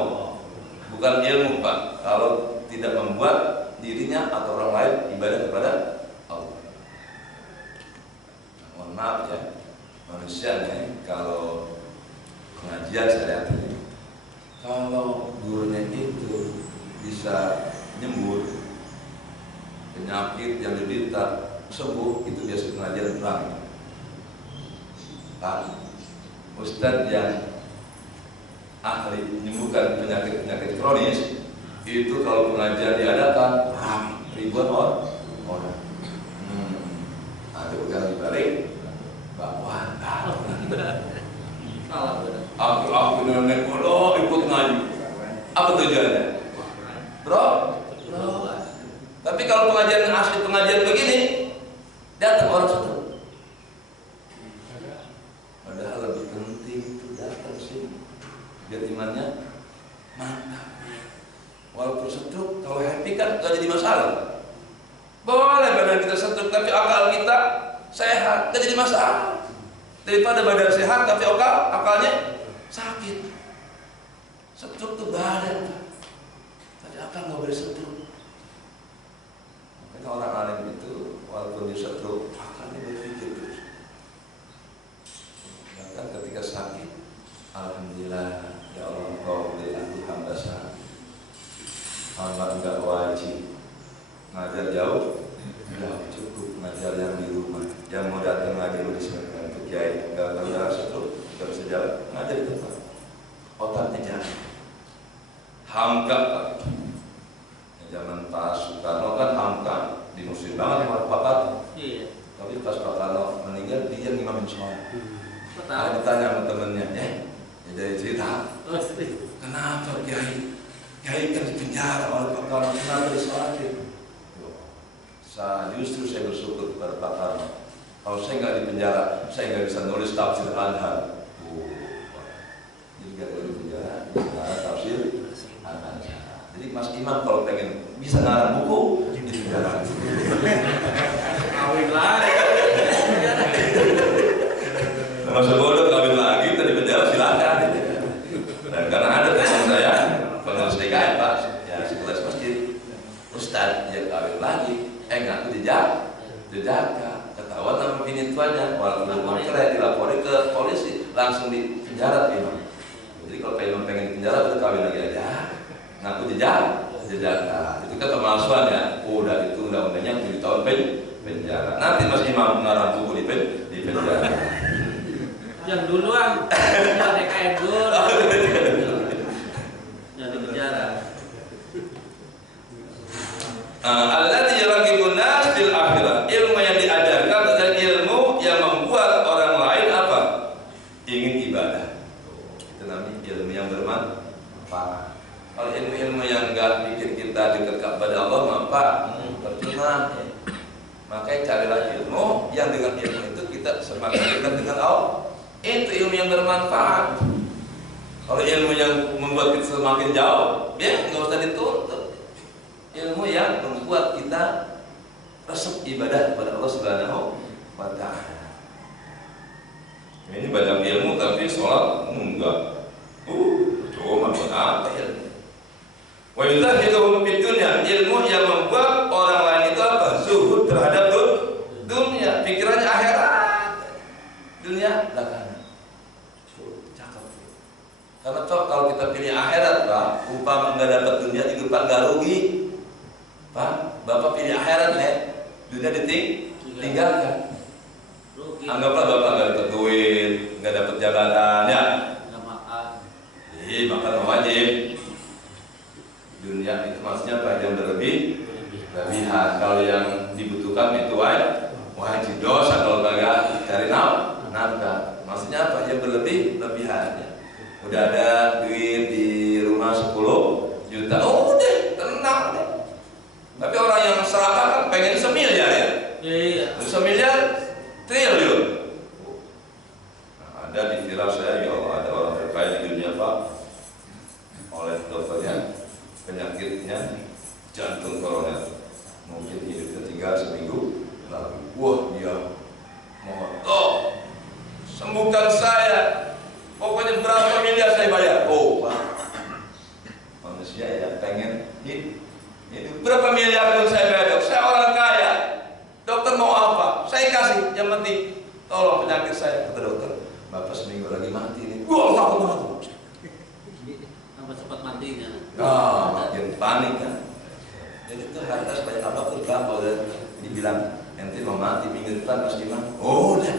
Bukan ilmu Pak, kalau tidak membuat dirinya atau orang lain ibadah kepada Allah. Mohon maaf ya, manusia nih kalau pengajian saya lihat ini, kalau gurunya itu bisa nyembuh penyakit yang diderita sembuh, itu biasa pengajian pulang. Pak Ustadz yang ahli menyembuhkan penyakit kronis itu kalau pengajian diadakan ribuan orang. Ada bukan dibalik bakwan. Salah benar. Aku nenek bodoh ikut ngaji. Apa tujuannya? Bro. Tapi kalau pengajian asli, pengajian begini, datang orang satu. Padahal lebih penting itu datang sini, biar imannya mantap. Walaupun setruk, kalau happy kan gak jadi masalah. Boleh badan kita setruk, tapi akal kita sehat, gak jadi masalah. Daripada badan sehat, tapi akalnya sakit. Setruk tuh badan, tapi akal gak boleh setruk. Makanya orang alim itu, walaupun dia setruk, akalnya berpikir terus. Bahkan ketika sakit, alhamdulillah, ya Allah, kau beri aku hamba sakit. Hamba enggak wajib ngajar jauh, enggak cukup ngajar yang di rumah. Yang mau datang ngajar di sini untuk kiai kiai, nggak berjalan satu, nggak bisa jalan, ngajar di tempat. Otaknya jalan. Hamka Pak. Zaman Pak Soekarno kan hamka, dimusuhin banget sama Pak Karno. Iya. Tapi pas Pak Karno meninggal, dia ngimamin sholat. Kok Ada tahu? ditanya sama temennya, jadi cerita, Oh, serius. kenapa Kiai? Kiai kan di penjara oleh Pak Karno, kenapa disolatin? Justru saya bersyukur kepada Pak Karno. Kalau saya nggak di penjara, saya nggak bisa nulis tafsir Anhar. Jadi nggak ada di penjara, bisa tafsir Anhar. Jadi Mas Imam kalau pengen bisa ngarang buku di penjara. Kawin lagi. Masa bodoh kawin lagi, tadi penjara silakan. Dan karena ada teman saya, pengurus DKM Pak, ya sekelas masjid, Ustadz yang kawin lagi, ngaku dijaga, ketahuan sama bini tuanya, walaupun belum cerai dilaporin ke polisi, langsung di penjara Imam. Jadi kalau Imam pengen di penjara, udah kawin lagi aja, ngaku dijaga. Itu kan pemalsuan ya, udah itu undang-undangnya 7 tahun penjara. Nanti Mas Imam mengarang buku di penjara. Yang duluan, yang DKM dulu. Yang di penjara. Alladzi yaraqibun nas fil akhirah. Ilmu yang diajarkan adalah ilmu yang membuat orang lain apa? Ingin ibadah. Itu namanya ilmu yang bermanfaat. Kalau ilmu-ilmu yang enggak bikin kita dekat kepada Allah, maka percuma. Makanya carilah ilmu yang dengan ilmu itu kita semakin dekat dengan Allah. Itu ilmu yang bermanfaat. Kalau ilmu yang membuat kita semakin jauh, ya nggak usah dituntut. Ilmu yang membuat kita resep ibadah kepada Allah Subhanahu wa Ta'ala. Ini banyak ilmu tapi sholat enggak. Cuma buat apa ilmu? Wa yuzahiduhum fid dunya, ilmu yang membuat orang lain itu apa? Zuhud terhadap dunia, pikirannya akhirat. Dunia belakangan. Cakep. Karena toh kalau kita pilih akhirat, Pak, umpama enggak dapat dunia juga Pak enggak rugi. Pak, Bapak pilih akhirat ya, dunia ditinggalkan. Anggaplah Bapak nggak dapat duit, nggak dapat jabatan, ya. Nggak makan. Makan wajib. Dunia itu maksudnya apa? Yang berlebihan. Kalau yang dibutuhkan itu wajib. Dosa kalau kagak cari nafkah. Maksudnya apa? Yang berlebihan. Udah ada duit di rumah 10 juta, udah tenang deh. Tapi orang yang serakah kan pengen semiliar ya. Iya. Semiliar triliun. Nah, ada di viral saya, ya Allah, ada orang terkaya di dunia Pak. Oleh dokternya, penyakitnya jantung koroner. Mungkin hidupnya tinggal seminggu lagi. Wah, dia mohon, sembuhkan saya. Pokoknya berapa miliar saya bayar. Pak, manusia ya pengen hidup. Berapa miliar pun saya bayar, saya orang kaya. Dokter mau apa? Saya kasih. Yang penting tolong penyakit saya. Kata dokter, Bapak seminggu lagi mati nih. Wah, takut banget. Tambah cepat matinya. Makin panik kan. Jadi itu harta sebanyak apapun berapa udah dibilang nanti mau mati minggu depan Mas Imam. Udah.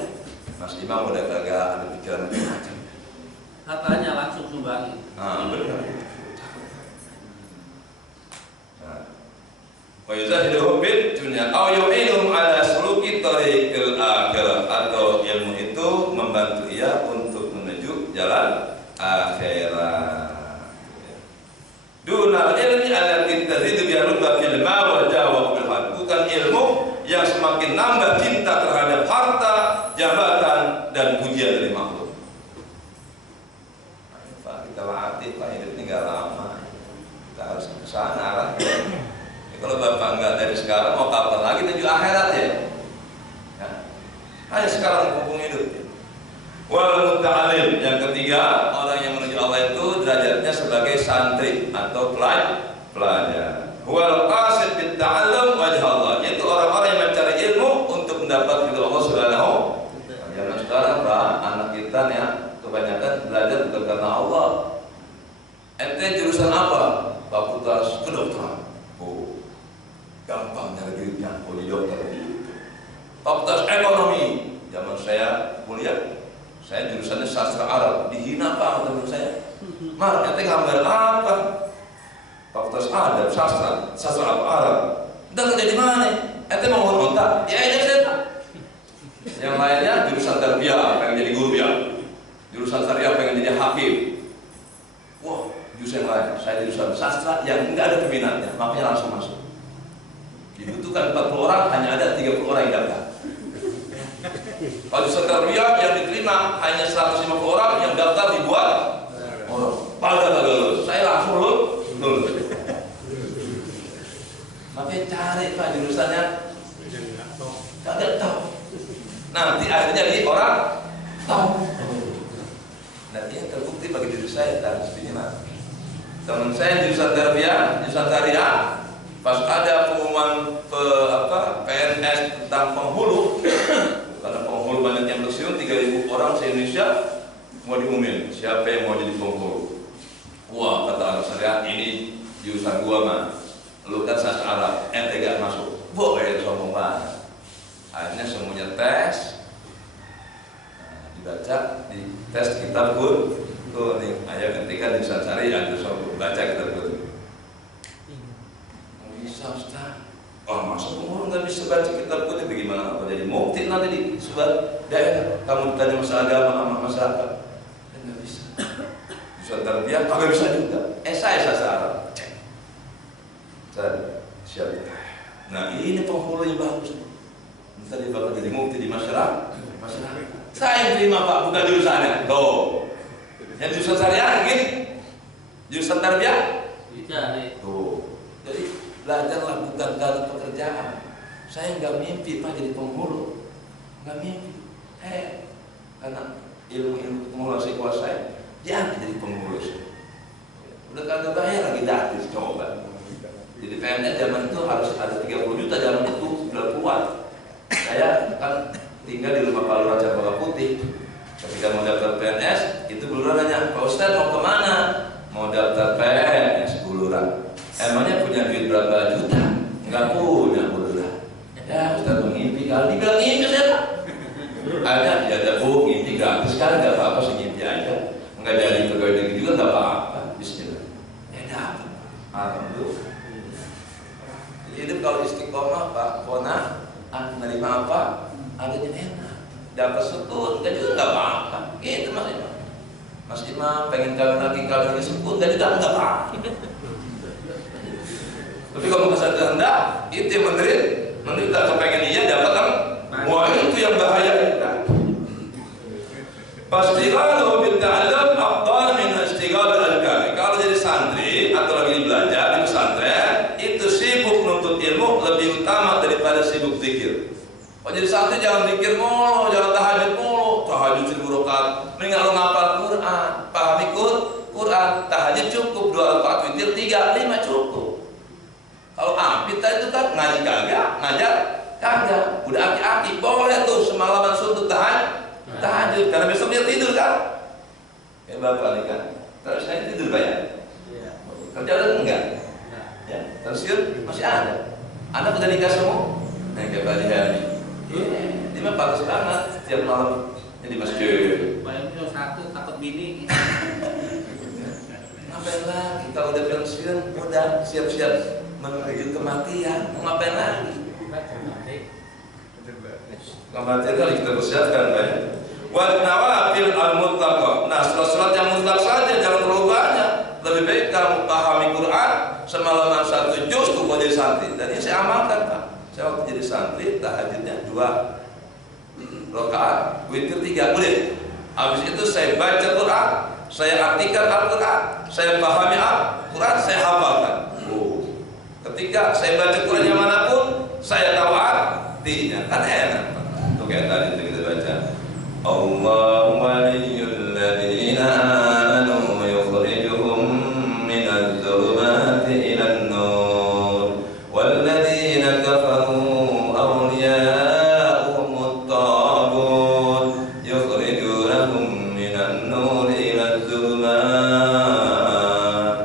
Mas Imam udah kagak ada pikiran macam-macam. Katanya langsung sumbangi. Benar. Wa yuzahiduhum bid dunya aw yu'inum ala suluki tariqil akhirah, atau ilmu itu membantu ia untuk menuju jalan akhirat. Dunal ilmi allati tazidu bi rubba fil ma wa jawa bil hal. Bukan ilmu yang semakin nambah cinta terhadap harta, jabatan dan pujian dari makhluk. Pak, kita latih lah, hidup ini gak lama. Kita harus ke sana lah. Kalau Bapak enggak dari sekarang, mau kapan lagi menuju akhirat ya? Hanya sekarang mumpung hidup. Wal muta'alim, yang ketiga, orang yang menuju Allah itu derajatnya sebagai santri atau pelajar. Wal qasid bit ta'allum wajh Allah, yaitu orang-orang yang mencari ilmu untuk mendapat ridho Allah Subhanahu. Zaman sekarang Pak, anak kita ya kebanyakan belajar bukan karena Allah. Ente jurusan apa? Fakultas kedokteran. Gampang nyari duitnya, jadi dokter. Fakultas ekonomi, zaman saya kuliah Saya jurusannya sastra Arab, dihina apa teman saya? Mar, ente gambar apa? Fakultas Adab, sastra Arab. Udah kerja di mana? Ente mau ngontak? Ya ini saya. Yang lainnya jurusan tarbiyah, pengen jadi guru ya. Jurusan syariah pengen jadi hakim. Wah, jurusan lain. Saya jurusan sastra yang enggak ada peminatnya, makanya langsung masuk. Dibutuhkan 40 orang, hanya ada 30 orang yang daftar. Kalau jurusan tarbiyah yang diterima hanya 150 orang, yang daftar dibuat orang. Pada kagak lulus, saya langsung lulus. Makanya cari Pak jurusannya, kagak tahu. Nanti akhirnya jadi orang tahu. Dan ini terbukti bagi diri saya dan sebagainya. Teman saya jurusan tarbiyah, jurusan syariah, pas ada pengumuman PNS tentang penghulu, karena penghulu banyak yang pensiun, 3.000 orang se-Indonesia mau diumumin siapa yang mau jadi penghulu. Wah, kata anak saya, ini jurusan gua mah, lu kan sastra Arab, ente gak masuk. Kayak sombong banget. Akhirnya semuanya tes, dibaca, di tes kitab kuning. Ayo ketika jurusan syariah, baca kitab kuning. Bisa Ustaz. Oh, masa penghulu nggak bisa baca kitab kuning, bagaimana? Apa jadi mufti nanti di sebuah daerah? Kamu ditanya masalah agama sama masyarakat, nggak bisa. Jurusan tarbiyah kagak bisa juga. Saya sastra Arab. Cek. Siap. Nah ini penghulu yang bagus. Nanti bakal jadi mufti di masyarakat. Saya yang terima Pak, bukan jurusannya. Tuh. Yang jurusan syariah gini. Jurusan tarbiyah. Tuh. Jadi belajarlah bukan karena pekerjaan. Saya nggak mimpi Pak jadi penghulu, nggak mimpi. Karena ilmu penghulu saya kuasai, jangan jadi penghulu. Udah kagak bayar lagi gratis, coba. Jadi PNS zaman itu harus ada 30 juta, zaman itu sudah kuat. Saya kan tinggal di rumah Pak Lurah Cempaka Putih. Ketika mau daftar PNS, itu Bu Lurah nanya, Pak Ustadz mau kemana? Mau daftar PNS, Bu Lurah. Emangnya punya duit berapa juta? Enggak punya, Bu Lurah. Ya Ustadz mengimpi, kalau dibilang ngimpi saya Pak. Ada, ya ada Bu, ngimpi gratis kan, nggak apa-apa sih ngimpi aja. Nggak jadi pegawai negeri juga nggak apa-apa. Bismillah. Dapat. Alhamdulillah. Hidup kalau istiqomah Pak, menerima apa? Adanya enak. Dapat sukun, enggak juga nggak apa-apa. Gitu Mas Imam. Mas Imam pengen kawin lagi sukun, enggak juga nggak apa-apa. Tapi kalau kasar kehendak, itu yang menderita kepengen iya dapat kan? Wah itu yang bahaya kita. Pastilah bil ta'allum afdal min istighal al-kami. Kalau jadi santri atau lagi belajar di pesantren, itu sibuk nuntut ilmu lebih utama daripada sibuk zikir. Kalau jadi santri jangan zikir mulu, jangan tahajud mulu. Tahajud 1000 rakaat, mendingan lu ngapal Quran, pahami Quran. Tahajud cukup 2 rakaat, witir 3, 5 cukup. Kalau kita itu kan ngaji kagak, ngajar kagak. Udah aki-aki boleh tuh semalaman suntuk tahajud karena besok dia tidur kan. Kayak bapak nih kan. Terus saya tidur banyak. Kerja udah enggak? Ya, pensiun masih ada. Anak udah nikah semua. Nah, kayak Pak Dihani. Dia mah bagus banget tiap malam jadi masjid. Bayangin satu takut bini. Ngapain lagi? Kalau udah pensiun udah siap-siap menuju kematian. Mau ngapain lagi? Kematian kali kita persiapkan banyak. Wa nawafil al-mutlaqah. Nah, salat yang mutlak saja jangan terlalu banyak. Lebih baik kamu pahami Quran semalaman 1 juz tuh kalau jadi santri. Dan ini saya amalkan Pak. Saya waktu jadi santri tahajudnya 2 rakaat, witir 3 boleh. Habis itu saya baca Quran, saya artikan Al-Quran, saya pahami Al-Quran, saya hafalkan. Ketika saya baca Quran yang manapun, saya tahu artinya. Kan enak Pak. Itu kayak tadi kita baca. Allahu waliyul ladzina amanu yukhrijuhum minadh dhulumati ilan nur wal ladzina kafaru awliya'uhumut taghut yukhrijunahum minan nur iladh dhulumat.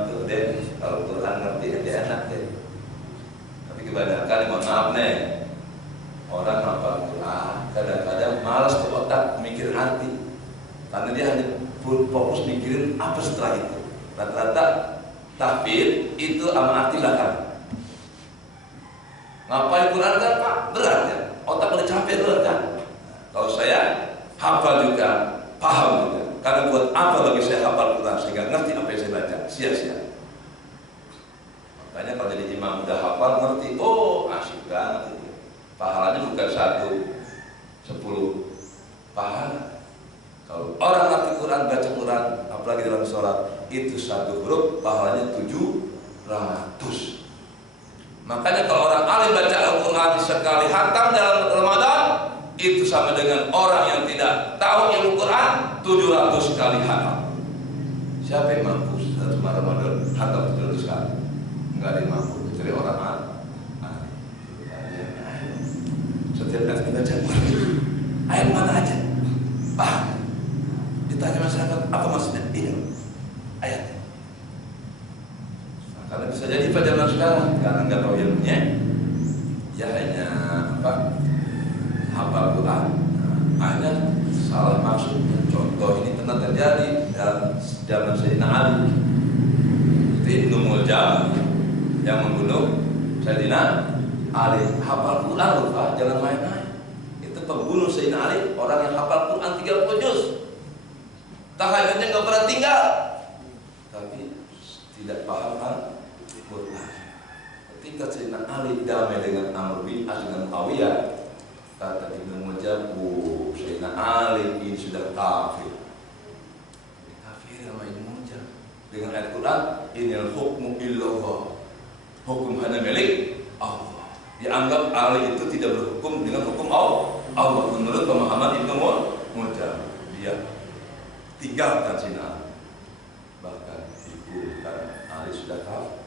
Tuh deh, kalau Quran ngerti dia enak deh. Tapi kebanyakan mohon maaf nih, orang hafal Quran kadang-kadang malas tuh otak mikir hati. karena dia hanya fokus mikirin apa setelah itu. Rata-rata tahfidz itu sama arti belakang. Ngapain Quran kan Pak? Berat ya. Otak udah capek berat kan. Kalau saya hafal juga, paham juga. Karena buat apa bagi saya hafal Quran sehingga ngerti apa yang saya baca? Sia-sia. Makanya kalau jadi imam udah hafal ngerti, oh asyik banget itu. Pahalanya bukan 10 pahala. Kalau orang ngerti Quran, baca Quran, apalagi dalam sholat, itu 1 huruf pahalanya 700. Makanya kalau orang alim baca Al-Quran sekali hatam dalam Ramadan, itu sama dengan orang yang tidak tahu ilmu Quran 700 kali hatam. Siapa yang mampu dalam Ramadan hatam 700 kali? Enggak ada yang mampu kecuali orang alim. Setiap kali baca Quran, ayat mana aja paham. Ditanya masyarakat apa maksudnya ini ayat. Karena bisa jadi pada zaman sekarang karena nggak tahu ilmunya, ya hanya hafal Quran, hanya salah maksudnya. Contoh ini pernah terjadi dalam zaman Sayyidina Ali. Itu Ibnu Muljam yang membunuh Sayyidina Ali. Hafal Quran lupa, jangan main-main. Itu pembunuh Sayyidina Ali, orang yang hafal Quran 30 juz. Tahajudnya nggak pernah tinggal, tapi tidak paham Quran. Ketika Sayyidina Ali damai dengan Amr bin As dengan Muawiyah, kata Ibnu Muljam, Sayyidina Ali ini sudah kafir. Kafir sama Ibnu Muljam dengan ayat Quran, inil hukmu illallah, hukum hanya milik Allah. Dianggap Ali itu tidak berhukum dengan hukum Allah menurut pemahaman Ibnu Muljam. Dia tinggalkan Sayyidina Ali, bahkan karena Ali sudah kafir.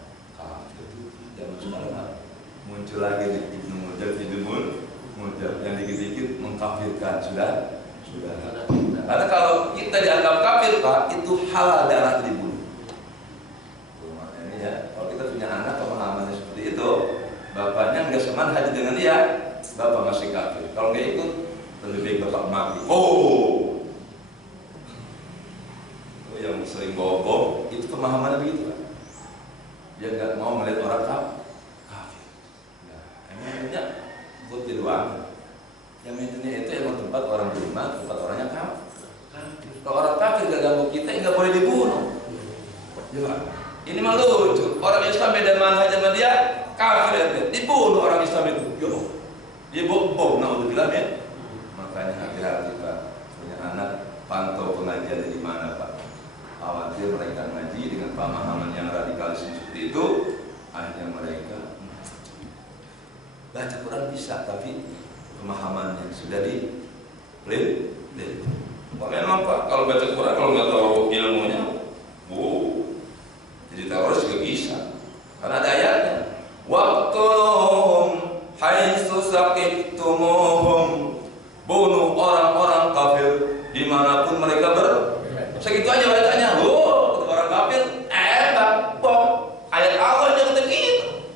Zaman sekarang muncul lagi di Ibnu Muljam yang dikit-dikit mengkafirkan sudah. Karena kalau kita dianggap kafir Pak, itu halal darah dibunuh. Ini ya, kalau kita punya anak pemahamannya seperti itu, bapaknya nggak semanhat dengan dia, bapak masih kafir. Kalau nggak ikut, lebih baik bapak mati. Itu yang sering bawa itu pemahamannya begitu Pak. Dia nggak mau melihat orang kafir. Nah, emangnya buat di ruangan. Yang intinya itu emang tempat orang beriman, tempat orangnya kafir. Kalau orang kafir nggak ganggu kita, nggak boleh dibunuh. Ya, ini mah lucu. Orang Islam beda manhaj sama dia, kafir dibunuh orang Islam itu. Yo, dia bom, naudzubillah ya. Makanya hati-hati Pak. Punya anak, pantau pengajian di mana Pak. Khawatir mereka ngaji dengan pemahaman yang radikalis seperti itu, akhirnya mereka baca Quran bisa, tapi pemahamannya sudah di memang Pak, kalau baca Quran kalau nggak tahu ilmunya, jadi teroris juga bisa, karena ada ayatnya. Waqtuluhum haitsu saqiftumuhum, bunuh orang-orang kafir dimanapun mereka segitu aja bacanya. Orang kafir ayat Allah yang begitu.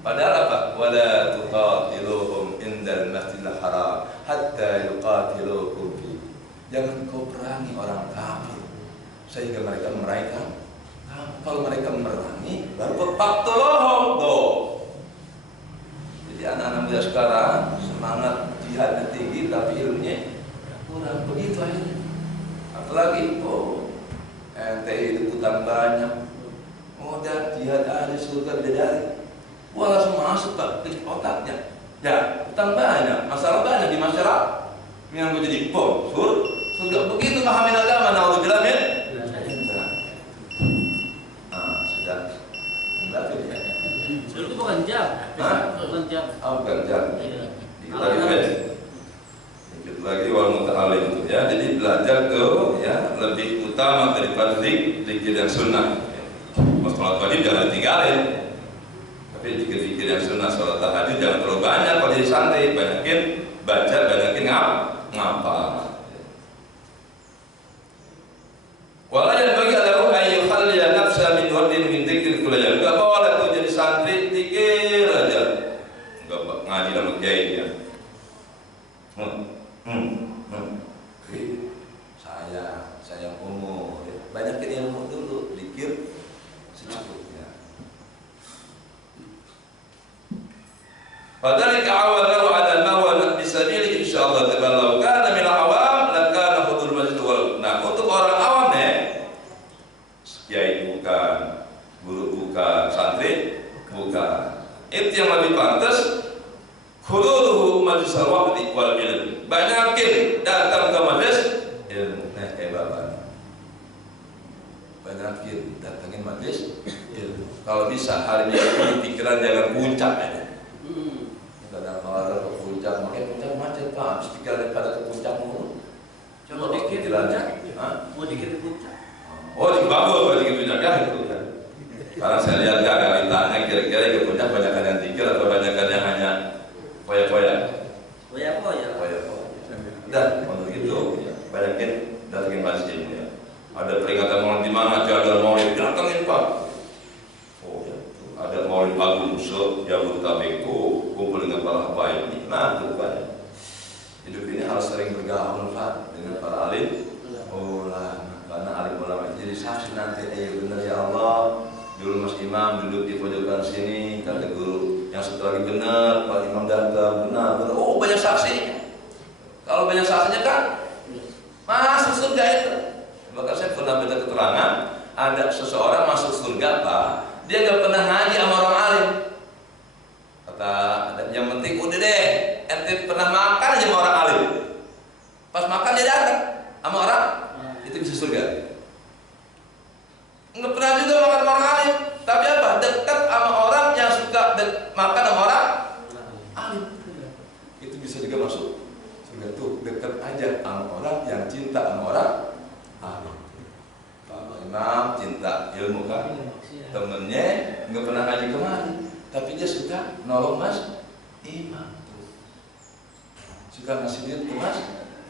Padahal apa? Wala tuqatiluhum indal masjidil haram hatta yuqatilukum fi. Jangan kau perangi orang kafir sehingga mereka memerangi. Kalau mereka memerangi, baru faqtuluhum. Jadi anak-anak muda sekarang semangat jihadnya tinggi tapi ilmunya kurang, begitu akhirnya. Apalagi ente hidup utang banyak, dan jihad ahli surga bidadari, langsung masuk ke otaknya. Ya, utang banyak, masalah banyak di masyarakat, yang gue jadi bom, surga begitu pahamin agama, naudzubillah min. Sudah, itu bukan jam, bukan jam. Bukan jam. Lagi wal muta'alim ya, jadi belajar tuh ya lebih utama daripada zikir dan sunnah. Sholat wajib jangan tinggalin, tapi zikir dan sunnah, sholat tahajud jangan terlalu banyak. Kalau jadi santai, banyakin baca, banyakin ngapal. Wala yang bagi adalah ayu hal ya nafsa min wadin min dzikri kullaya. Enggak boleh tuh jadi santri zikir aja, enggak ngaji sama kiai dia. Saya Fadzalika awalahu ala ma huwa bisabili insyaallah taala kana min awam lakana hudul masjid wal. Nah, untuk orang awam nih, kiai bukan, guru bukan, santri bukan. Itu yang lebih pantas huduluhu majlis al-waqti wal ilm. Banyakin datang ke majlis ilmu. Bapak. Banyakin datangin majlis ilmu. Kalau bisa harinya di pikiran jangan puncak aja. Kadang orang ke puncak, makanya puncak macet Pak. Habis pikiran pada ke puncak mulu. Coba dikit puncak. Mau dikit puncak. Oh, bagus dikit puncak ya itu kan. Karena saya lihat agak ditanya kira-kira ke puncak banyakan yang zikir atau banyakan yang hanya poya-poya. Dan untuk itu banyakin datangin majlis ilmu ya. Ada peringatan maulid di mana? Ada maulid datangin Pak. Oh ya, ada maulid agung Jabodetabek kumpul dengan para habaib. Nah, itu banyak. Hidup ini harus sering bergaul Pak dengan para alim ulama. Karena alim ulama jadi saksi nanti. Benar ya Allah. Dulu Mas Imam duduk di pojokan sini, kata guru yang satu lagi benar, Pak Imam datang benar. Oh banyak saksi. Kalau banyak saksinya kan masuk surga itu. Maka saya pernah baca keterangan ada seseorang masuk surga Pak, dia nggak pernah ngaji sama orang alim. Kata yang penting udah deh, ente pernah makan aja sama orang alim. Pas makan dia datang sama orang itu bisa surga. Nggak pernah juga makan sama orang alim, tapi apa? Dekat sama orang yang suka makan sama orang alim. Itu bisa juga masuk surga tuh. Dekat aja sama orang yang cinta sama orang alim. Pak Imam cinta ilmu kan, temennya nggak pernah ngaji kemari, tapi dia suka nolong Mas Imam, suka ngasih duit ke Mas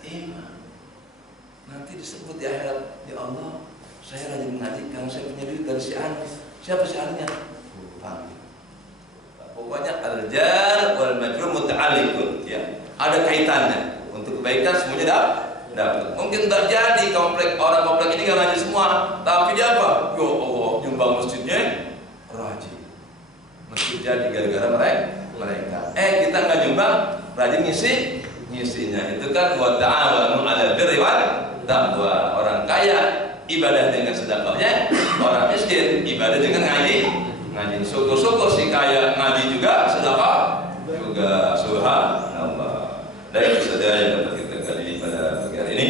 Imam. Nanti disebut di akhirat, ya Allah, saya rajin ngaji karena saya punya duit dari si Ani. Siapa si Aninya? Panggil. Pokoknya al-jar wal majrur muta'alliqun ya. Ada kaitannya. Untuk kebaikan semuanya dapat. Mungkin tak jadi orang komplek ini nggak ngaji semua, tapi dia apa? Ya Allah, nyumbang masjidnya rajin. Masjid jadi gara-gara mereka. Kita nggak nyumbang, rajin ngisinya. Itu kan wa ta'awanu 'alal birri wat taqwa. Orang kaya ibadah dengan sedekahnya, orang miskin ibadah dengan ngaji. Syukur-syukur si kaya ngaji juga, sedekah juga. Subhanallah. Dan itu saja yang dapat kita gali pada pagi hari ini.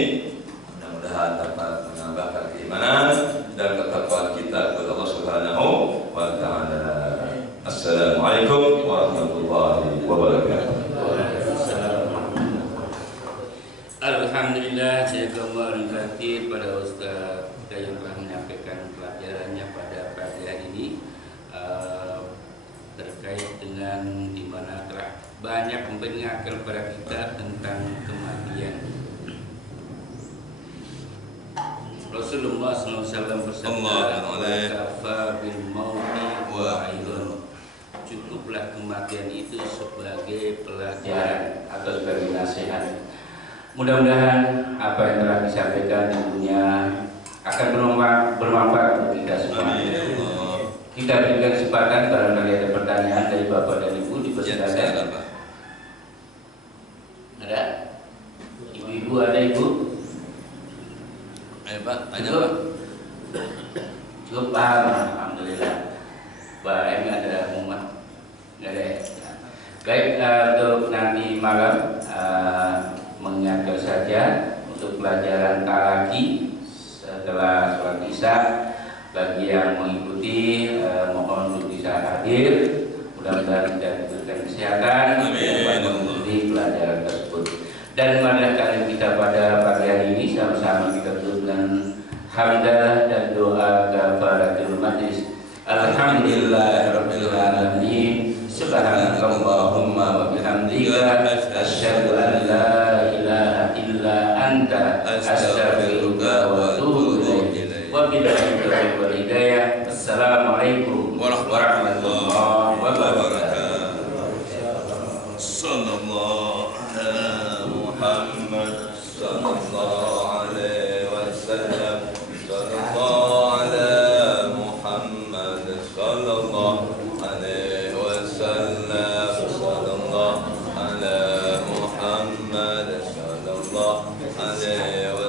Mudah-mudahan dapat menambahkan keimanan dan ketakwaan kita kepada Allah Subhanahu wa taala. Assalamualaikum warahmatullahi wabarakatuh. Alhamdulillah, jazakallahu khairan pada Ustaz kita yang telah menyampaikan pelajarannya pada pagi hari ini terkait dengan di mana telah banyak memperingatkan kepada kita tentang kematian. Rasulullah SAW bersabda, "Kafa bil mauti wa'idun." Cukuplah kematian itu sebagai pelajaran atau sebagai nasihat. Mudah-mudahan apa yang telah disampaikan tentunya akan bermanfaat untuk kita semua. Kita berikan kesempatan barangkali ada pertanyaan dari Bapak dan Ibu dipersilakan. Ada? Ibu-ibu ada Ibu? Ayo Pak, tanya Cukup? Pak. Cukup paham, alhamdulillah. Baik, ini ada umat. Nggak ada ya? Baik, untuk nanti malam mengingatkan saja untuk pelajaran talaki setelah sholat isya. Bagi yang mengikuti mohon untuk bisa hadir. Mudah-mudahan kita diberikan kesehatan dan mengikuti pelajaran tersebut. Dan marilah kalian kita pada pagi hari ini sama-sama kita tutup dengan hamdalah dan doa kafaratul majlis. Alhamdulillahirabbil alamin. Subhanakallahumma wa bihamdika asyhadu an la ilaha illa anta astaghfiruka wa atubu ilaik. Wabillahi taufiq wal hidayah. Assalamualaikum warahmatullahi wabarakatuh. Sallallahu ala Muhammad sallallahu alaihi wasallam. Sallallahu ala Muhammad sallallahu alaihi wasallam. Sallallahu sallallahu alaihi